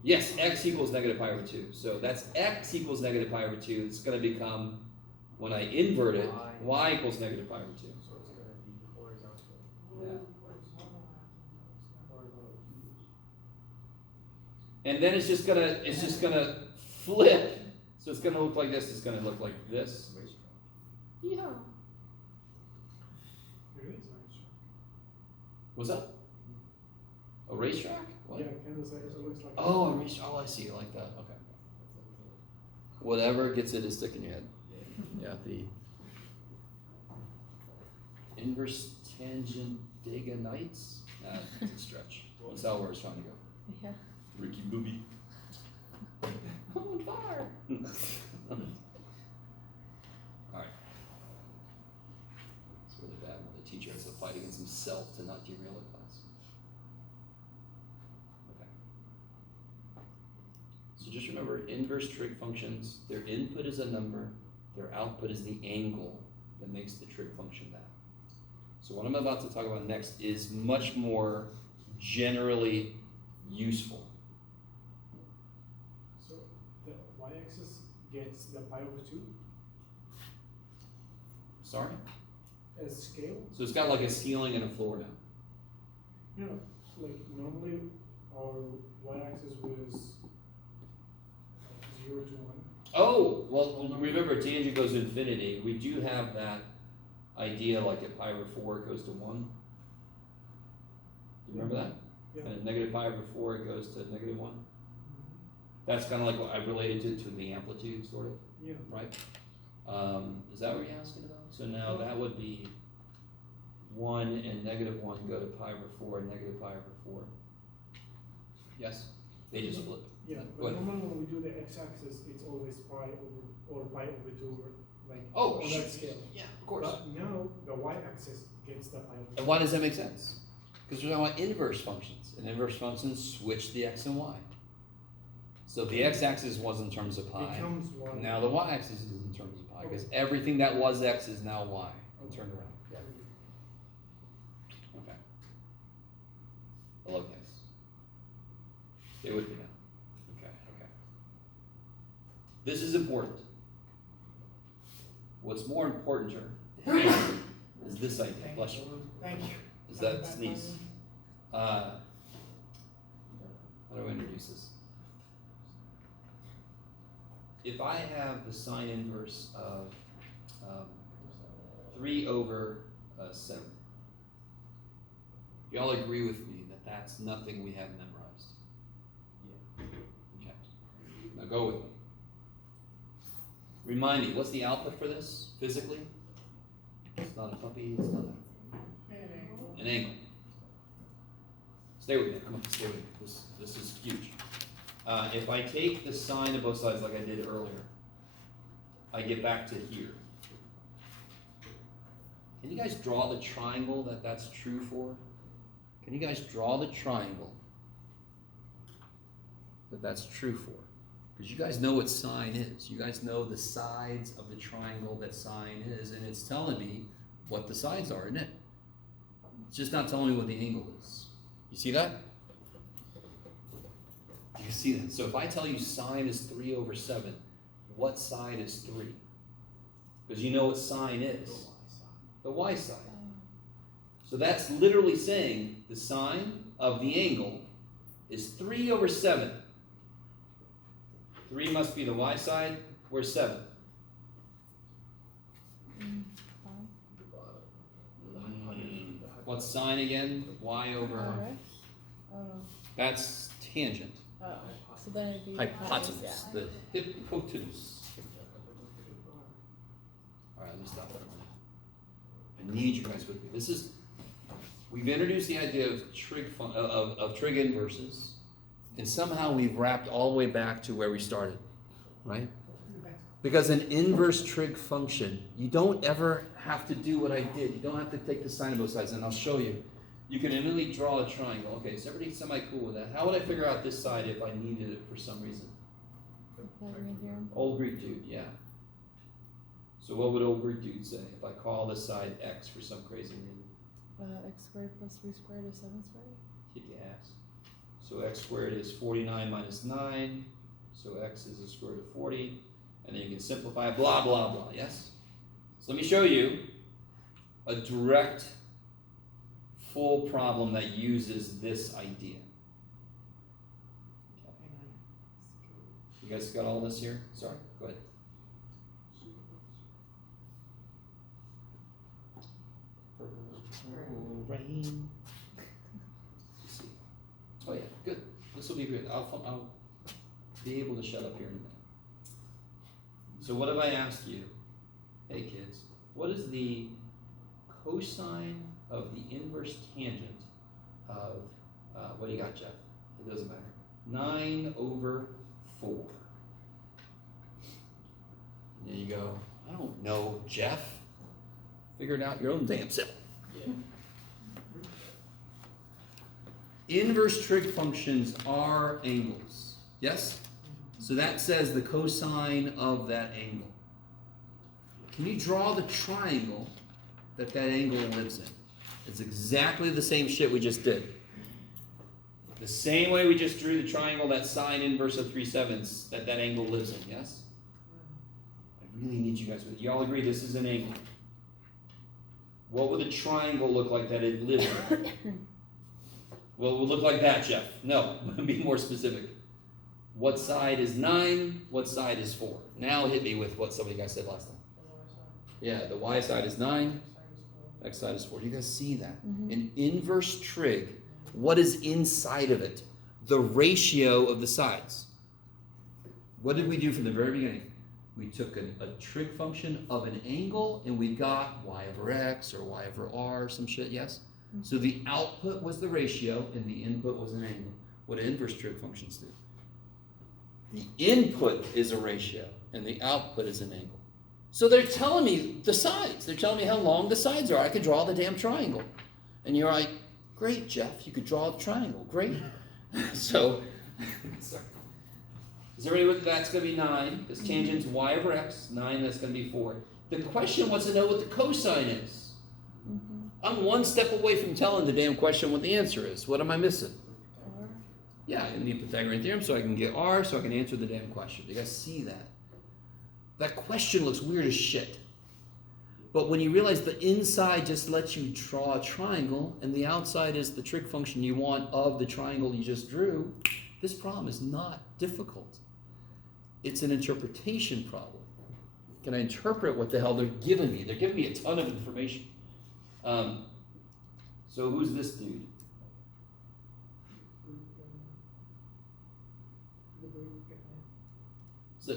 Yes, x equals negative pi over 2. So that's x equals negative pi over 2. It's going to become, when I invert it, y equals negative pi over 2. So it's going to be horizontal. Yeah. Horizontal. And then it's just gonna flip. So it's gonna look like this. It's gonna look like this. Yeah. There is an extra. What's that? A racetrack? What? Yeah, kind of it looks like. Oh, a race. Oh, I see. Like that. Okay. Whatever gets it to stick in your head. Yeah. The inverse tangent Daganites. That's a stretch. That's how we're trying to go. Yeah. Ricky Booby. I'm on fire. Alright. It's really bad when the teacher has to fight against himself to not derail a class. Okay. So just remember, inverse trig functions, their input is a number, their output is the angle that makes the trig function that. So what I'm about to talk about next is much more generally useful. So the y-axis gets the pi over 2 Sorry? as scale. So it's got like a ceiling and a floor now. You know, like normally our y-axis was 0 to 1. Oh, well, remember, tangent goes to infinity. We do have that idea like at pi over 4 it goes to 1. Do you remember that? Yeah. And at negative pi over 4 it goes to negative 1. That's kind of like what I related it to the amplitude, sort of, Yeah. right? Is that what you're asking about? So now that would be 1 and negative 1 go to pi over 4 and negative pi over 4. Yes? They just flip. Yeah, Go but ahead. normally when we do the x-axis, it's always pi over or pi over 2, like Oh, on sure. that scale. Yeah, of course. But now the y-axis gets the height. And why does that make sense? Because we're talking about inverse functions, and inverse functions switch the x and y. So the x-axis was in terms of pi. Becomes one. Now the y-axis is in terms of pi, because everything that was x is now y. Turned around. Yeah. Okay. Hello, guys. Stay with me now. Okay. This is important. What's more important, is this idea. Bless you. Thank you. Is that sneeze? How do I introduce this? If I have the sine inverse of 3 over 7, y'all agree with me that that's nothing we have memorized? Okay. Now go with me. Remind me, what's the output for this physically? It's not a puppy, it's not an angle. Stay with me, come on, stay with me. This is huge. If I take the sine of both sides like I did earlier, I get back to here. Can you guys draw the triangle that that's true for? Can you guys draw the triangle that that's true for? Because you guys know what sine is. You guys know the sides of the triangle that sine is, and it's telling me what the sides are, isn't it? It's just not telling me what the angle is. You see that? You see that? So if I tell you sine is 3 over 7, what side is 3? Because you know what sine is. The y side. So that's literally saying the sine of the angle is 3 over 7. 3 must be the y side. Where's 7? What's sine again? Y over. Oh, no. That's tangent. Oh, so then it'd be Hypotenuse. The hypotenuse. Alright, let me stop that one. I need you guys with me. We've introduced the idea of trig inverses, and somehow we've wrapped all the way back to where we started, right? Because an inverse trig function, you don't ever have to do what I did. You don't have to take the sine of both sides, and I'll show you. You can immediately draw a triangle. Okay, so everybody's semi-cool with that. How would I figure out this side if I needed it for some reason? Old Greek dude, yeah. So what would old Greek dude say if I call this side x for some crazy reason? X squared plus 3 squared is 7 squared? Kick your ass. So x squared is 49 minus 9. So x is the square root of 40. And then you can simplify blah, blah, blah, yes? So let me show you a direct, full problem that uses this idea. You guys got all this here? Sorry, go ahead. Rain. Let's see. Oh yeah, good. This will be good. I'll be able to shut up here in a minute. So what if I ask you, hey kids, what is the cosine of the inverse tangent of, what do you got, Jeff? It doesn't matter. 9 over 4. And there you go, I don't know, Jeff. Figure it out your own damn self. Inverse trig functions are angles, yes? So that says the cosine of that angle. Can you draw the triangle that that angle lives in? It's exactly the same shit we just did. The same way we just drew the triangle that sine inverse of 3/7 that angle lives in, yes? I really need you guys with you all agree this is an angle. What would the triangle look like that it lives in? Well, it would look like that, Jeff. No, be more specific. What side is 9? What side is 4? Now hit me with what some of you guys said last time. Yeah, the y side is 9, x side is 4. Do you guys see that? An inverse trig, what is inside of it? The ratio of the sides. What did we do from the very beginning? We took a trig function of an angle and we got y over x or y over r or some shit, yes? So the output was the ratio and the input was an angle. What do inverse trig functions do? The input is a ratio and the output is an angle. So they're telling me the sides. They're telling me how long the sides are. I could draw the damn triangle. And you're like, great, Jeff, you could draw the triangle. Great. So, sorry. Is everybody with that's going to be 9. This tangent's y over x. 9, that's going to be 4. The question wants to know what the cosine is. Mm-hmm. I'm one step away from telling the damn question what the answer is. What am I missing? R. Yeah, I need Pythagorean theorem so I can get r so I can answer the damn question. You guys see that? That question looks weird as shit. But when you realize the inside just lets you draw a triangle and the outside is the trig function you want of the triangle you just drew, this problem is not difficult. It's an interpretation problem. Can I interpret what the hell they're giving me? They're giving me a ton of information. So who's this dude?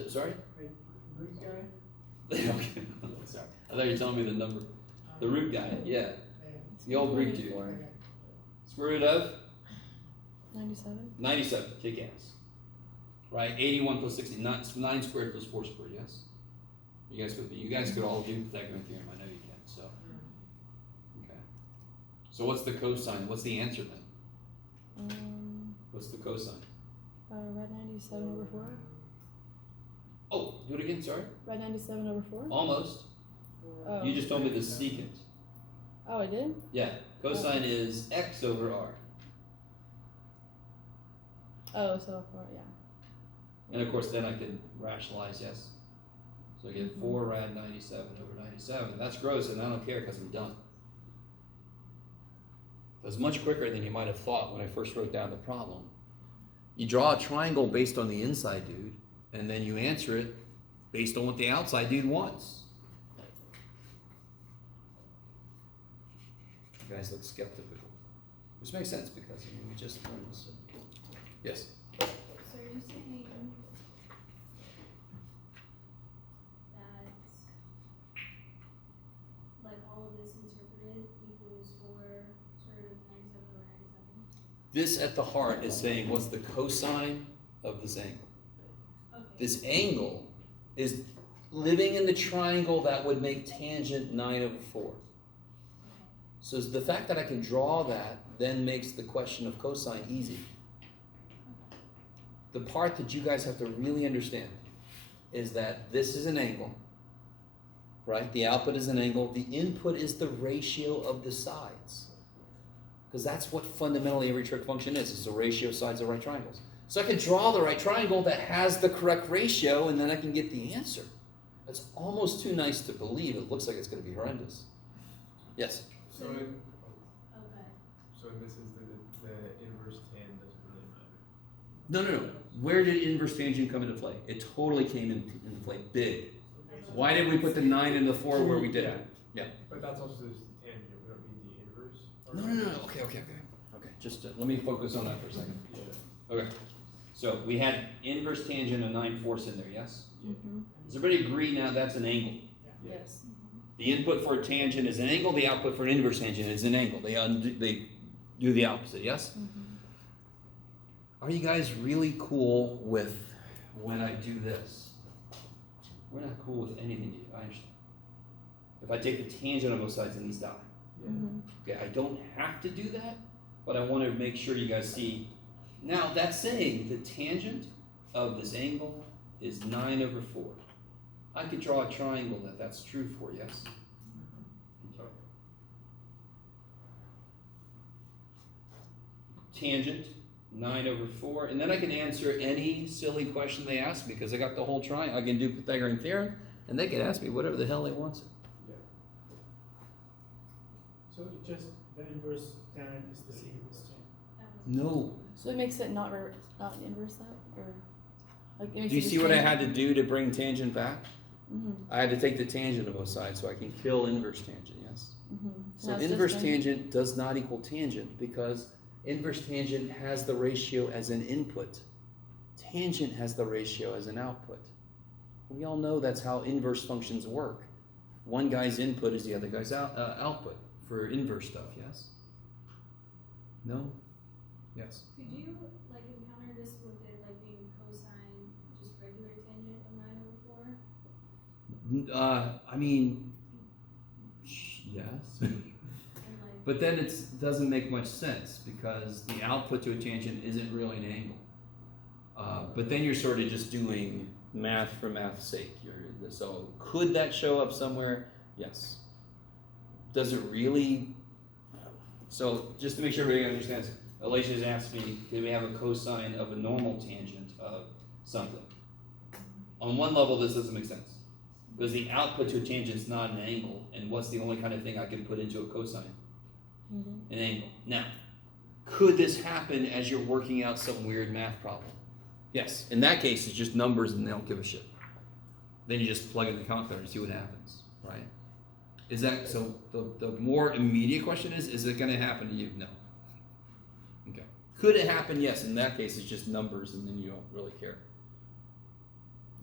Sorry? Greek guy? Okay, sorry. I thought you were telling me the number. The root guy, yeah. The old Greek dude. 24. Square root of 97. 97. Kick ass. Right? 81 plus 60. 9 squared plus 4 squared, yes? You guys could all do Pythagorean theorem. I know you can. So, okay. So what's the cosine? What's the answer then? What's the cosine? Right 97 over 4. Oh, do it again, sorry. Right 97 over 4. Almost. Oh. You just told me the secant. Oh, I did? Yeah. Cosine is x over r. Oh, so 4, yeah. And of course, then I can rationalize, yes. So I get 4 rad 97 over 97. That's gross, and I don't care because I'm done. That's much quicker than you might have thought when I first wrote down the problem. You draw a triangle based on the inside dude, and then you answer it based on what the outside dude wants. You guys look skeptical. Which makes sense because we just learned this. Yes? So are you saying that, like, all of this interpreted equals 4 sort of 97 over 97? This at the heart is saying what's the cosine of this angle? Okay. This angle is living in the triangle that would make tangent 9 over 4. So the fact that I can draw that then makes the question of cosine easy. The part that you guys have to really understand is that this is an angle, right? The output is an angle. The input is the ratio of the sides. Because that's what fundamentally every trig function is. It's the ratio of sides of right triangles. So I can draw the right triangle that has the correct ratio, and then I can get the answer. That's almost too nice to believe. It looks like it's going to be horrendous. Yes? So, Okay. so in this instance, the inverse tan doesn't really matter. No. Where did inverse tangent come into play? It totally came into play big. Why did we put the 9 and the 4 where we did? Yeah. But that's also just the tangent. We don't need the inverse. No. Okay. Just let me focus on that for a second. Yeah. Okay. So we had inverse tangent and 9/4 in there, yes? Mm-hmm. Does everybody agree now that's an angle? Yes. The input for a tangent is an angle, the output for an inverse tangent is an angle. They do the opposite, yes? Mm-hmm. Are you guys really cool with when I do this? We're not cool with anything you do, I understand. If I take the tangent on both sides, then these die. Mm-hmm. Okay, I don't have to do that, but I want to make sure you guys see. Now, that's saying the tangent of this angle is 9 over 4. I could draw a triangle that's true for, yes? Sorry. Tangent, 9 over 4, and then I can answer any silly question they ask me because I got the whole triangle. I can do Pythagorean theorem, and they can ask me whatever the hell they want to. So it just, the inverse tan is the same as tan. No. So it makes it not inverse that, or like it makes Do you it see what I had to do to bring tangent back? Mm-hmm. I had to take the tangent of both sides so I can kill inverse tangent, yes? Mm-hmm. So inverse tangent does not equal tangent because inverse tangent has the ratio as an input. Tangent has the ratio as an output. We all know that's how inverse functions work. One guy's input is the other guy's output for inverse stuff, yes? No? Yes. Could you, like, encounter this with it, like, being cosine, just regular tangent of 9 over 4? I mean, yes. And like, But then it doesn't make much sense because the output to a tangent isn't really an angle. But then you're sort of just doing math for math's sake. So could that show up somewhere? Yes. Does it really? So just to make sure everybody understands, Alicia's asked me, can we have a cosine of a normal tangent of something? On one level, this doesn't make sense. Because the output to a tangent is not an angle, and what's the only kind of thing I can put into a cosine? Mm-hmm. An angle. Now, could this happen as you're working out some weird math problem? Yes. In that case, it's just numbers and they don't give a shit. Then you just plug in the calculator and see what happens, right? Is that, so the more immediate question is it going to happen to you? No. Okay. Could it happen? Yes. In that case, it's just numbers and then you don't really care.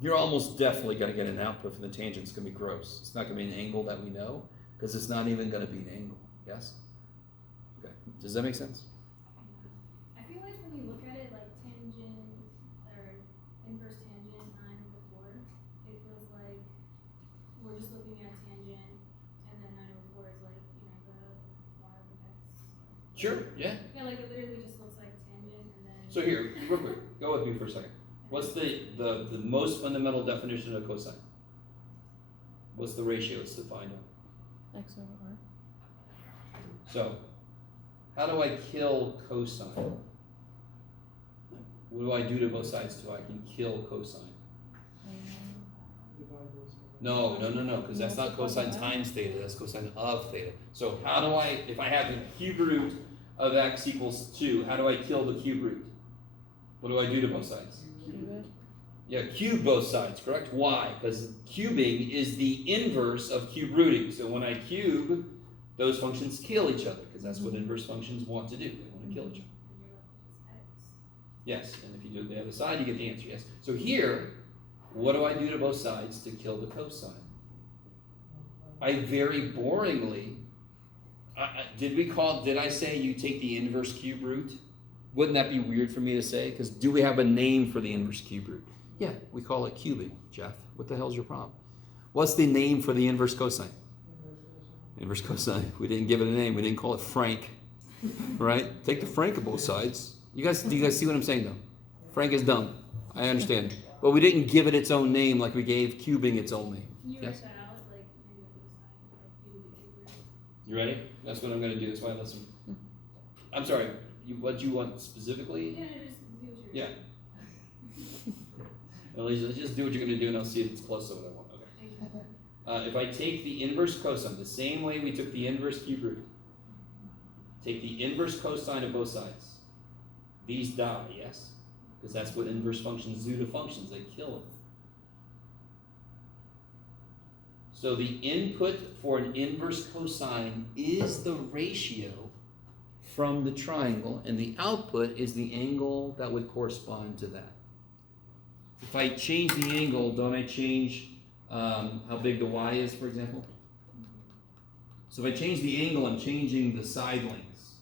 You're almost definitely going to get an output from the tangent. It's going to be gross. It's not going to be an angle that we know because it's not even going to be an angle. Yes? Okay. Does that make sense? I feel like when you look at it like tangent or inverse tangent 9 over 4, it feels like we're just looking at tangent, and then 9 over 4 is like, you know, the y of x. Sure. Yeah. Yeah, like it literally just looks like tangent, and then. So here, real quick, go with me for a second. What's the most fundamental definition of cosine? What's the ratio it's defined on? X over R. So, how do I kill cosine? What do I do to both sides so I can kill cosine? Divide those by- No, because that's not cosine times theta, that's cosine of theta. So how do I, if I have the cube root of x equals 2, how do I kill the cube root? What do I do to both sides? Cube it. Yeah, cube both sides, correct? Why? Because cubing is the inverse of cube rooting. So when I cube, those functions kill each other, because that's what inverse functions want to do. They want to kill each other. And you're left with just x. Yes, and if you do it the other side, you get the answer, yes. So here, what do I do to both sides to kill the cosine? I very boringly, did I say you take the inverse cube root? Wouldn't that be weird for me to say? Because do we have a name for the inverse cube root? Yeah, we call it cubing, Jeff. What the hell's your problem? What's the name for the inverse cosine? Inverse cosine. We didn't give it a name. We didn't call it frank, right? Take the frank of both sides. Do you guys see what I'm saying though? Frank is dumb. I understand. But we didn't give it its own name like we gave cubing its own name. Can you Yes? write that out, like maybe a cosine, like do the cube root? You ready? That's what I'm going to do. That's why I listen. I'm sorry. What do you want specifically? Yeah, no, just do what you're. Yeah. Well, just do what you're going to do and I'll see if it's close to what I want. Okay. If I take the inverse cosine, the same way we took the inverse cube root, take the inverse cosine of both sides. These die, yes? Because that's what inverse functions do to functions. They kill them. So the input for an inverse cosine is the ratio from the triangle, and the output is the angle that would correspond to that. If I change the angle, don't I change how big the y is, for example? So if I change the angle, I'm changing the side lengths.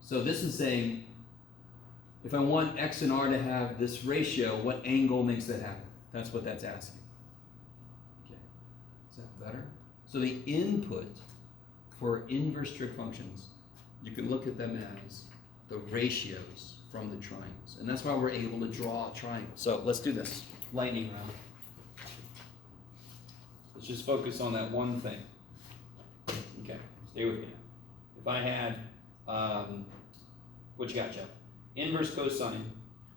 So this is saying, if I want x and r to have this ratio, what angle makes that happen? That's what that's asking. Okay, is that better? So the input for inverse trig functions, you can look at them as the ratios from the triangles. And that's why we're able to draw a triangle. So let's do this. Lightning round. Let's just focus on that one thing. Okay, stay with me now. If I had, what you got, Jeff? Inverse cosine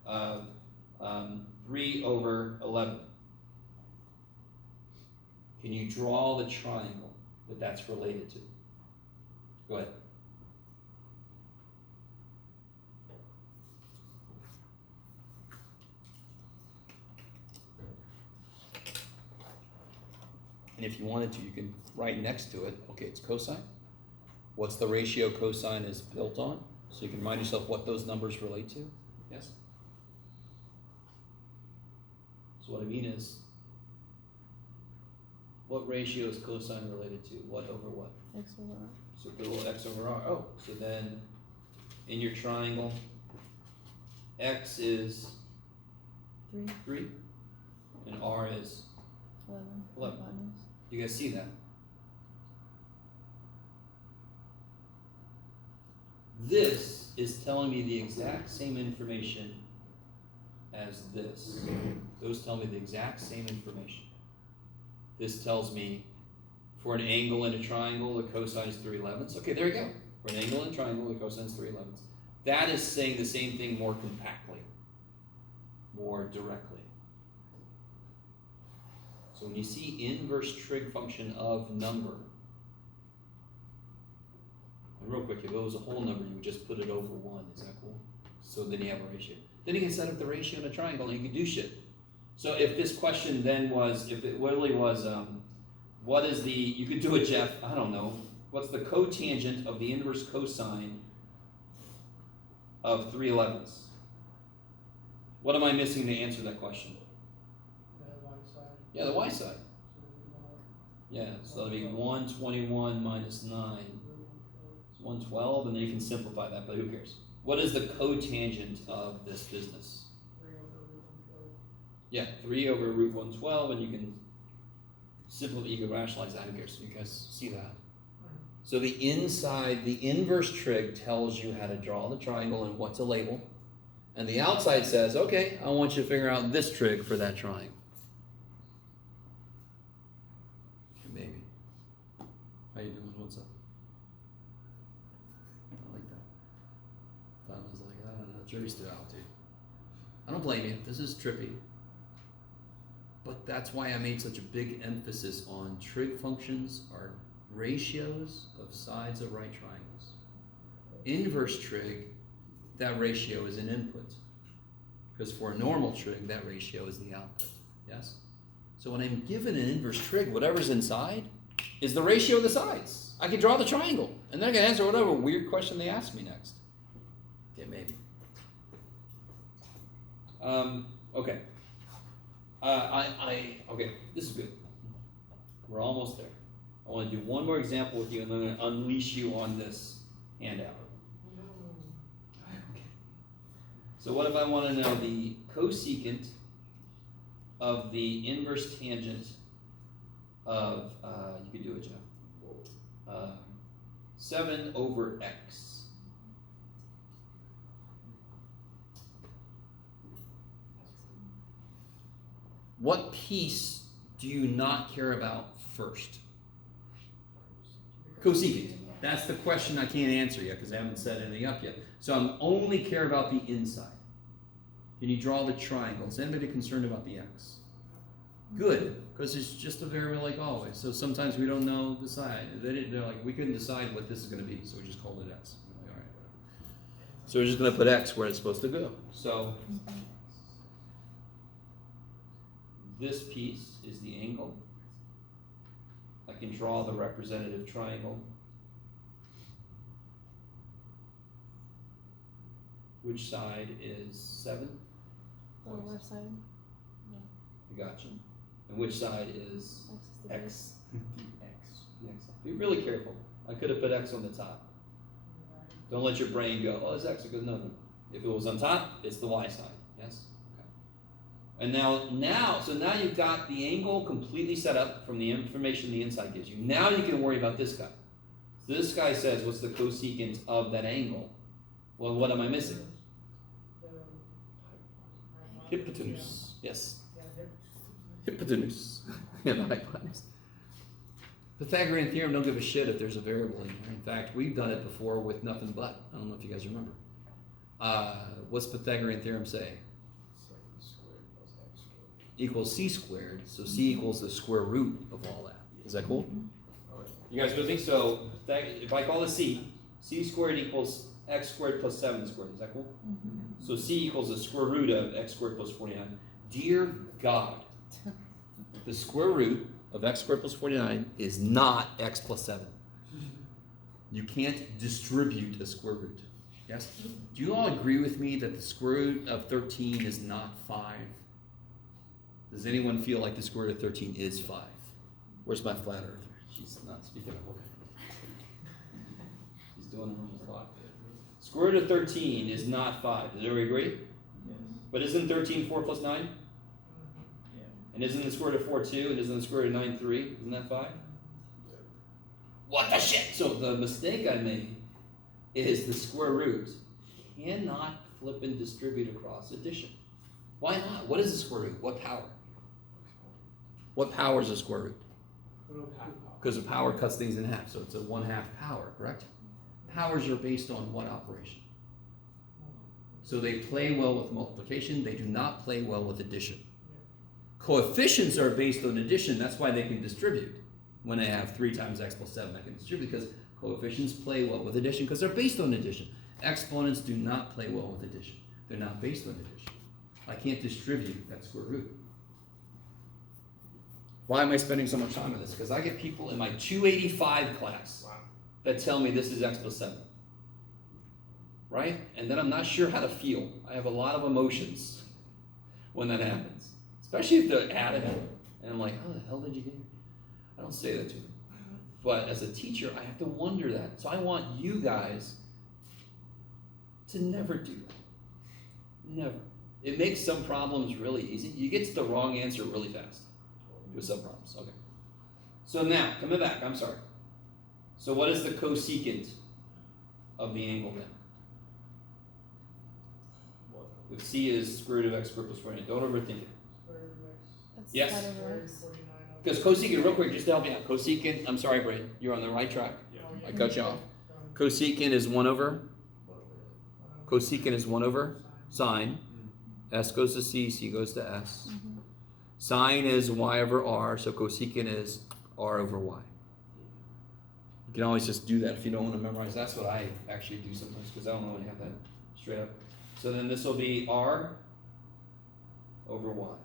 of 3 over 11. Can you draw the triangle that that's related to? Go ahead. And if you wanted to, you can write next to it, okay, it's cosine. What's the ratio cosine is built on? So you can remind yourself what those numbers relate to. Yes? So what I mean is, what ratio is cosine related to? What over what? X over R. So put a little x over r. Oh, so then in your triangle, x is 3. 3, and r is 11. 11. Hypotenuse. You guys see that? This is telling me the exact same information as this. Those tell me the exact same information. This tells me for an angle and a triangle, the cosine is 3/11. Okay, there you go. For an angle and a triangle, the cosine is 3/11. That is saying the same thing more compactly, more directly. So when you see inverse trig function of number, and real quick, if it was a whole number, you would just put it over 1. Is that cool? So then you have a ratio. Then you can set up the ratio in a triangle and you can do shit. So if this question then was, if it really was, what is the, you could do it, Jeff, I don't know, what's the cotangent of the inverse cosine of 3/11? What am I missing to answer that question? Yeah, the y side. Yeah, so that'll be 121 minus 9. It's 112, and then you can simplify that, but who cares? What is the cotangent of this business? Yeah, 3 over root 112, and you can simplify, you can rationalize that. Who cares? You guys see that? So the inside, the inverse trig tells you how to draw the triangle and what to label. And the outside says, okay, I want you to figure out this trig for that triangle. Maybe. How you doing? What's up? I like that. Thought I was like, I don't know, jury's still out, dude. I don't blame you. This is trippy. But that's why I made such a big emphasis on trig functions are ratios of sides of right triangles. Inverse trig, that ratio is an input. Because for a normal trig, that ratio is the output. Yes? So when I'm given an inverse trig, whatever's inside is the ratio of the sides. I can draw the triangle, and then I can answer whatever weird question they ask me next. Okay, maybe. Okay. Okay, this is good. We're almost there. I want to do one more example with you, and then I'm going to unleash you on this handout. Okay. So what if I want to know the cosecant of the inverse tangent of, you could do it, Jeff, 7 over x. What piece do you not care about first? Cosecant. That's the question I can't answer yet because I haven't set anything up yet. So I'm only care about the inside. Can you draw the triangle? Is anybody concerned about the x? Good, because it's just a variable like always. So sometimes we don't know the side. They're like, we couldn't decide what this is going to be, so we just called it x. Like, all right, whatever. So we're just going to put x where it's supposed to go. So this piece is the angle. I can draw the representative triangle. Which side is 7? The left side. I got you. And which side is X is the base. x? Be really careful. I could have put x on the top. Don't let your brain go, oh, it's x. Because no. If it was on top, it's the y side. Yes? Okay. And so now you've got the angle completely set up from the information the inside gives you. Now you can worry about this guy. So this guy says, what's the cosecant of that angle? Well, what am I missing? Hypotenuse. Yes. Hypotenuse. Yeah, the hypotenuse. Pythagorean theorem don't give a shit if there's a variable in here. In fact, we've done it before with nothing but. I don't know if you guys remember. What's Pythagorean theorem say? Equals c squared. So c equals the square root of all that. Is that cool? You guys with me? So if I call this c squared equals x squared plus 7 squared. Is that cool? Mm-hmm. So c equals the square root of x squared plus 49. Dear God, the square root of x squared plus 49 is not x plus 7. You can't distribute a square root. Yes? Do you all agree with me that the square root of 13 is not 5? Does anyone feel like the square root of 13 is 5? Where's my flat earther? She's not speaking of okay. She's doing her own thought. Square root of 13 is not 5. Does everybody agree? Yes. But isn't 13 4 plus 9? Yeah. And isn't the square root of 4 2? And isn't the square root of 9 3? Isn't that 5? What the shit? So the mistake I made is the square root cannot flip and distribute across addition. Why not? What is the square root? What power? What power is the square root? Because the power cuts things in half, so it's a 1/2 power, correct? Powers are based on what operation? So they play well with multiplication, they do not play well with addition. Coefficients are based on addition, that's why they can distribute. When I have 3 times x plus 7, I can distribute because coefficients play well with addition because they're based on addition. Exponents do not play well with addition. They're not based on addition. I can't distribute that square root. Why am I spending so much time on this? Because I get people in my 285 class that tell me this is x plus 7. Right? And then I'm not sure how to feel. I have a lot of emotions when that happens. Especially if they're adamant. And I'm like, how the hell did you get here? I don't say that to them. But as a teacher, I have to wonder that. So I want you guys to never do that. Never. It makes some problems really easy. You get to the wrong answer really fast with some problems. Okay. So now, coming back, I'm sorry. So what is the cosecant of the angle then? If C is square root of x squared plus 49, don't overthink it. That's Yes. pi over x. Because cosecant, real quick, just to help you out. Cosecant, I'm sorry, Braden, you're on the right track. I cut you off. Cosecant is 1 over. Cosecant is 1 over sine. S goes to C, C goes to S. Mhm. Sine is y over r, so cosecant is r over y. You can always just do that if you don't want to memorize. That's what I actually do sometimes because I don't know when to have that straight up. So then this will be r over y.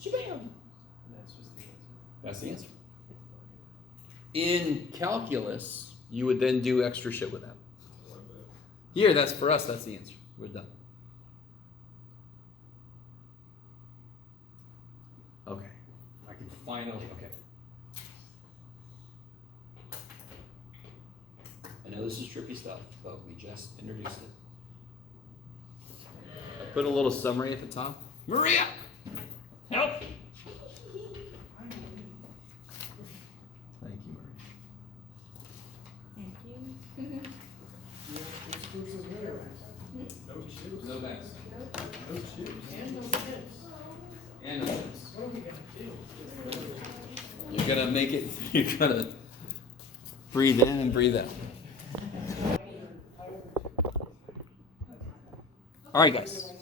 Shabam! That's just the answer. That's the answer. In calculus, you would then do extra shit with that. Here, that's for us, that's the answer. We're done. Okay. I can finally, okay. I know this is trippy stuff, but we just introduced it. I put a little summary at the top. Maria! Help! Thank you, Maria. Thank you. No chips. No thanks. No chips. And no thanks. What are we gonna do? You're gonna make it, you're gonna breathe in and breathe out. All right, guys.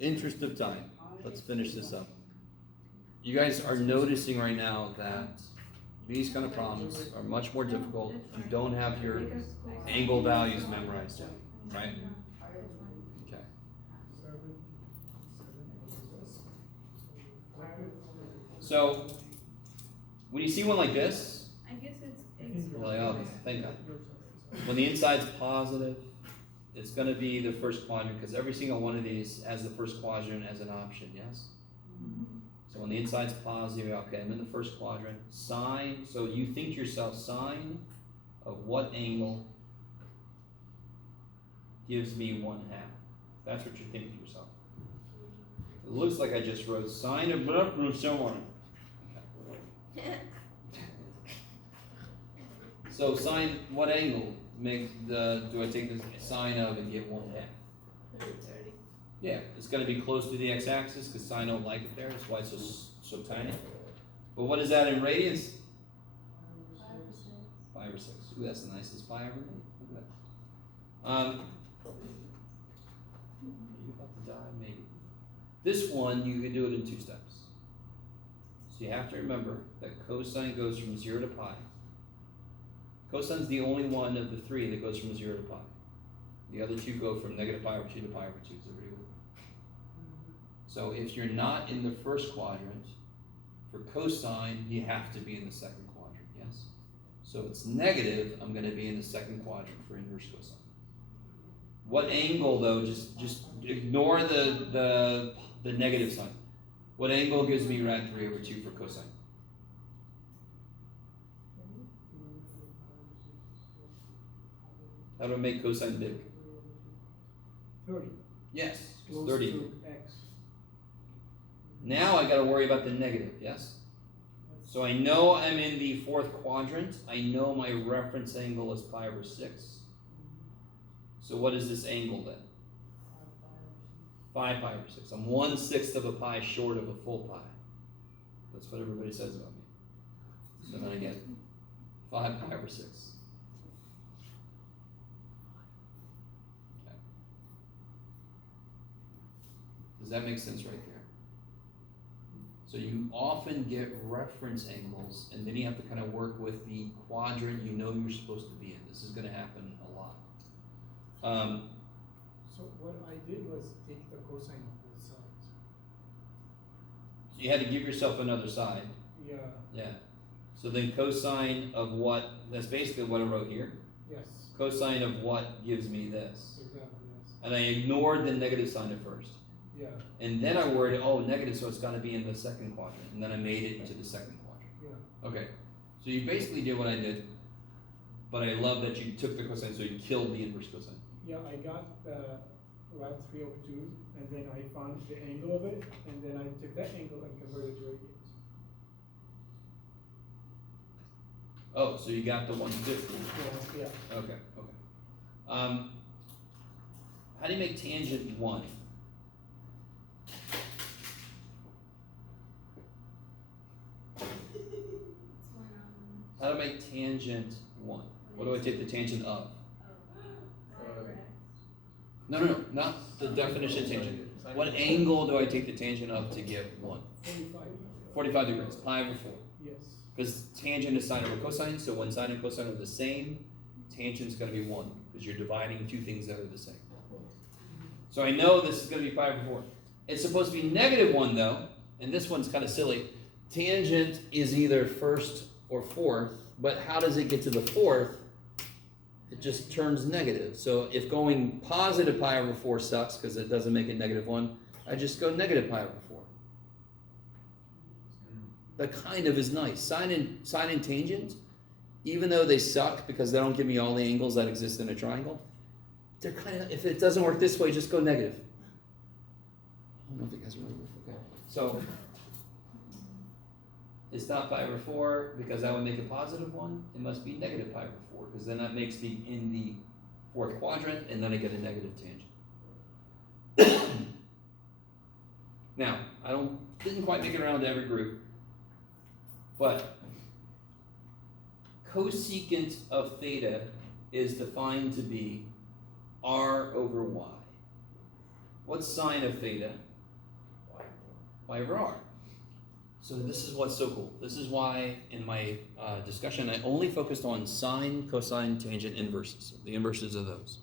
Interest of time. Let's finish this up. You guys are noticing right now that these kind of problems are much more difficult. You don't have your angle values memorized yet, right? Okay. So, when you see one like this, I guess it's you're like, oh, thank God. When the inside's positive, it's going to be the first quadrant because every single one of these has the first quadrant as an option, yes? So when the inside's positive, okay, I'm in the first quadrant. Sine, so you think to yourself, sine of what angle gives me 1/2? That's what you're thinking to yourself. It looks like I just wrote sine of blah, and so on. So sine, what angle do I take the sine of and get 1/2? Yeah, it's going to be close to the x-axis because sine don't like it there. That's why it's so tiny. But what is that in radians? 5 or 6. Ooh, that's the nicest pi ever made. Look at that. Are you about to die? Maybe. This one, you can do it in 2 steps. So you have to remember that cosine goes from 0 to pi. Cosine's the only one of the 3 that goes from 0 to pi. The other 2 go from negative pi over 2 to pi over 2. So pretty cool. So if you're not in the first quadrant, for cosine, you have to be in the second quadrant, yes? So if it's negative, I'm going to be in the second quadrant for inverse cosine. What angle, though, just ignore the negative sign. What angle gives me rad 3 over 2 for cosine? How do I make cosine big? 30. Yes, it's Close 30. to x. Now I gotta worry about the negative, yes? So I know I'm in the fourth quadrant. I know my reference angle is pi over 6. So what is this angle then? 5 pi over 6. I'm 1/6 of a pi short of a full pi. That's what everybody says about me. So then I get 5 pi over 6. Okay. Does that make sense right there? So you often get reference angles, and then you have to kind of work with the quadrant you know you're supposed to be in. This is going to happen a lot. So what I did was take the cosine of both sides. So you had to give yourself another side. Yeah, Yeah. So then cosine of what, that's basically what I wrote here. yes, Cosine of what gives me this. exactly, yes, And I ignored the negative sign at first. yeah, And then I worried, oh, negative, so it's got to be in the second quadrant. And then I made it into the second quadrant. yeah. Okay. So you basically did what I did, but I love that you took the cosine, so you killed the inverse cosine. Yeah, I got rad 3 over 2, and then I found the angle of it, and then I took that angle and converted to radians. Oh, so you got the 150. Yeah, Okay, okay. How do you make tangent 1? How do I make tangent 1? What do I take the tangent of? No, not the definition of tangent. What angle do I take the tangent of to get 1? 45. 45 degrees, pi over 4. Yes. Because tangent is sine over cosine, so when sine and cosine are the same, tangent's going to be 1, because you're dividing two things that are the same. So I know this is going to be pi over 4. It's supposed to be negative 1 though, and this one's kind of silly. Tangent is either first or fourth, but how does it get to the fourth? It just turns negative. So if going positive pi over 4 sucks because it doesn't make it negative 1, I just go negative pi over 4. That kind of is nice. Sine and tangent, even though they suck because they don't give me all the angles that exist in a triangle, they're kind of, if it doesn't work this way, just go negative. I don't know if you guys really work. Okay. So it's not pi over 4 because that would make a positive 1. It must be negative pi over 4 because then that makes me in the fourth quadrant and then I get a negative tangent. Now, didn't quite make it around to every group, but cosecant of theta is defined to be r over y. What's sine of theta? Y over r. So this is what's so cool. This is why in my discussion I only focused on sine, cosine, tangent, inverses, the inverses of those.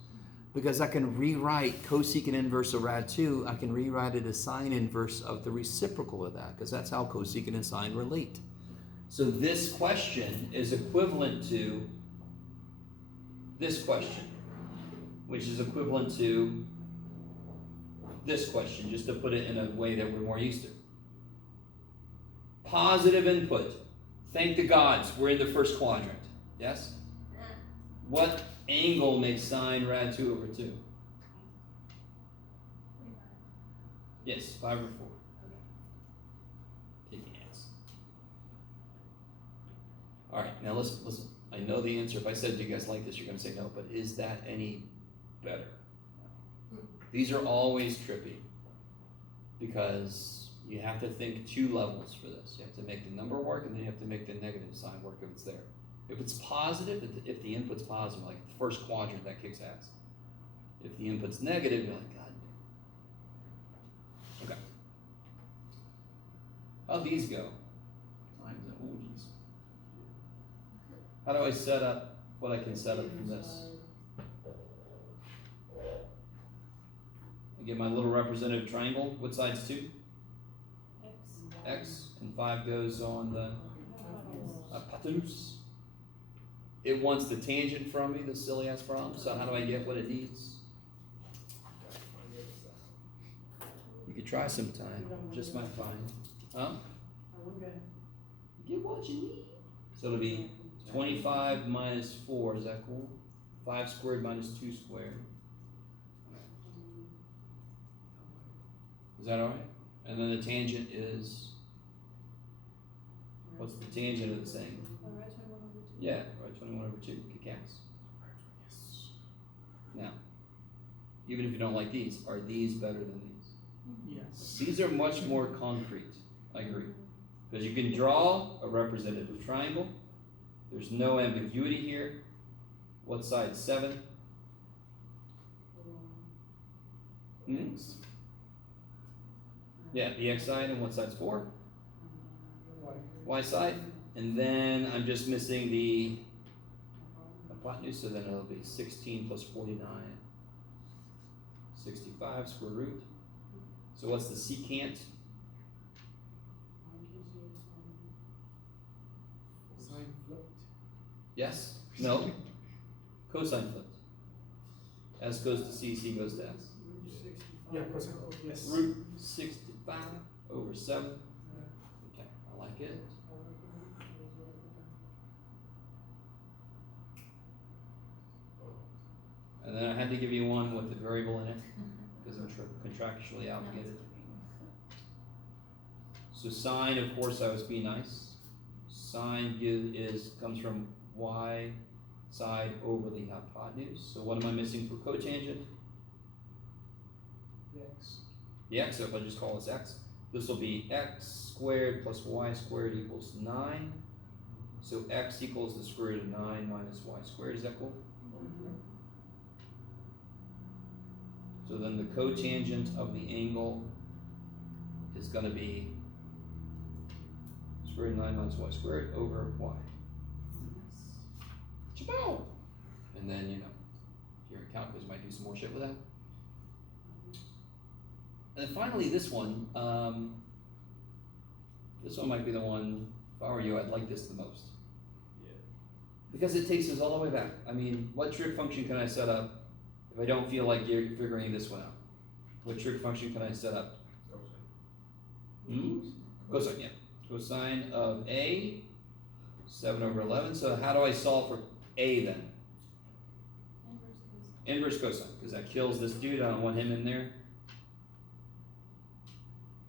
Because I can rewrite cosecant inverse of rad 2, I can rewrite it as sine inverse of the reciprocal of that, because that's how cosecant and sine relate. So this question is equivalent to this question, which is equivalent to this question, just to put it in a way that we're more used to. Positive input. Thank the gods, we're in the first quadrant. Yes? What angle makes sine rad 2 over 2? Yes, 5 over 4. Taking hands. Alright, now listen. I know the answer. If I said, do you guys like this, you're going to say no, but is that any better? These are always trippy because you have to think 2 levels for this. You have to make the number work and then you have to make the negative sign work if it's there. If it's positive, if the input's positive, like the first quadrant, that kicks ass. If the input's negative, you're like, God. Okay. How'd these go? Oh, geez. How do I set up what I can set up from this? I get my little representative triangle. What side's 2? X. And 5 goes on the hypotenuse. It wants the tangent from me, the silly ass problem. So how do I get what it needs? You could try sometime. Just might find. Huh? Get what you need. So it'll be 25 minus 4. Is that cool? 5 squared minus 2 squared. Is that all right? And then the tangent is, what's the tangent of the saying? Yeah, right, 21 over 2, kick ass. Now, even if you don't like these, are these better than these? Yes. These are much more concrete, I agree. Because you can draw a representative triangle. There's no ambiguity here. What side? 7? Hmm? Yeah, the x side, and what side's 4? Y side. And then I'm just missing the hypotenuse, so then it'll be 16 plus 49. 65 square root. So what's the secant? Sine flipped. Yes? No? Cosine flipped. S goes to C, C goes to S. Yeah, cosine. Yes. Root 65 over 7. Okay, I like it. And then I had to give you one with the variable in it, because I'm contractually obligated. So sine, of course, I was being nice. Sine comes from y side over the hypotenuse. So what am I missing for cotangent? X. The x, so if I just call this x, this will be x squared plus y squared equals 9. So x equals the square root of 9 minus y squared, is that cool? So then the cotangent of the angle is going to be square root of 9 minus y squared over y. Chabow! And then, you know, if you're in calculus, you might do some more shit with that. And then finally, this one might be the one, if I were you, I'd like this the most. Yeah. Because it takes us all the way back. I mean, what trig function can I set up if I don't feel like you're figuring this one out? What trig function can I set up? Cosine, yeah. Cosine of A, 7 over 11. So how do I solve for A then? Inverse cosine, because that kills this dude. I don't want him in there.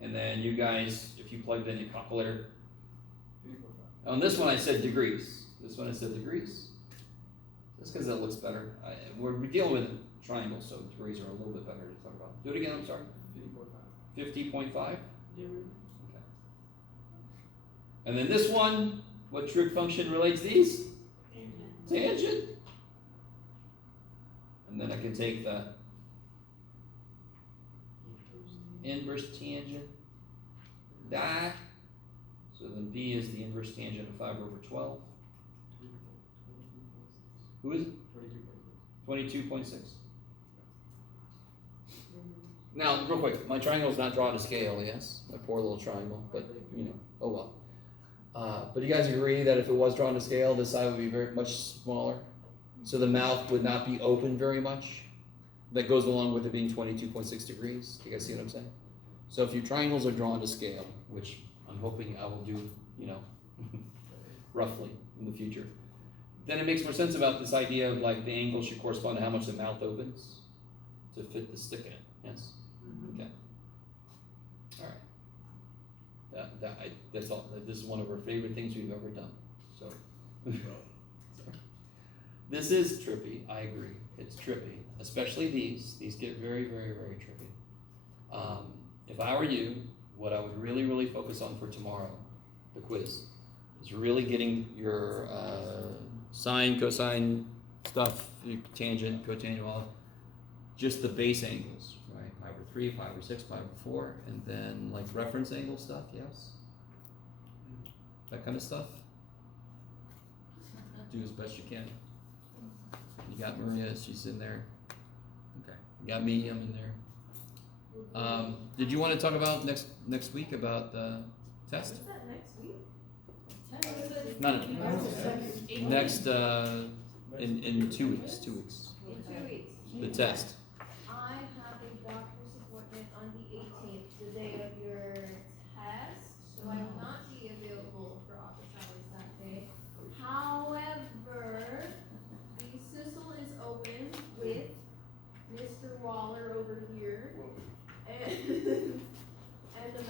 And then you guys, if you plugged in your calculator, on this one I said degrees. This one I said degrees. Just because that looks better. We're dealing with triangles, so degrees are a little bit better to talk about. Do it again, I'm sorry. 50.5. 50.5? Okay. And then this one, what trig function relates these? Tangent. And then I can take the inverse tangent. Die. So then B is the inverse tangent of 5 over 12. Who is it? 22.6. Now, real quick, my triangle is not drawn to scale, yes? My poor little triangle, but, you know, oh well. But you guys agree that if it was drawn to scale, this side would be very much smaller? So the mouth would not be open very much? That goes along with it being 22.6 degrees. You guys see what I'm saying? So if your triangles are drawn to scale, which I'm hoping I will do, you know, roughly in the future, then it makes more sense about this idea of like the angle should correspond to how much the mouth opens to fit the stick in it. Yes? Okay. All right. That's all. This is one of our favorite things we've ever done. So, this is trippy. I agree. It's trippy, especially these. These get very, very, very trippy. If I were you, what I would really, really focus on for tomorrow, the quiz, is really getting your sine, cosine stuff, tangent, cotangent, all just the base angles, right? Pi over 3, pi over 6, pi over 4, and then like reference angle stuff, yes? That kind of stuff. Do as best you can. You got Maria, she's in there. Okay. You got me, I'm in there. Did you want to talk about next week about the test? Is that next week? No. Next in 2 weeks. 2 weeks. In 2 weeks. The test. I have a doctor's appointment on the 18th, the day of your test, so I will not be available for office hours that day. However, the Sissel is open with Mr. Waller over here, and the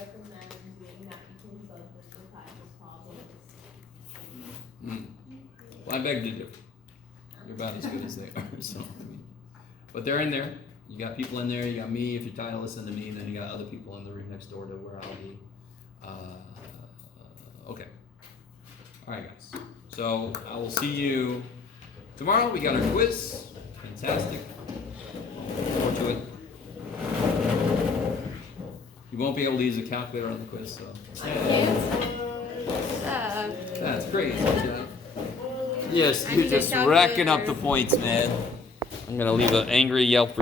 recommend doing that because of the practice problems. Well, I beg to differ. You're about as good as they are. So, I mean, but they're in there. You got people in there. You got me. If you're tired of listening to me, then you got other people in the room next door to where I'll be. Okay. All right, guys. So I will see you tomorrow. We got our quiz. Fantastic. Look forward to it. You won't be able to use a calculator on the quiz, so. I can't. That's crazy. Yes, I you're need a just racking up the calculator. points, man. I'm gonna leave an angry Yelp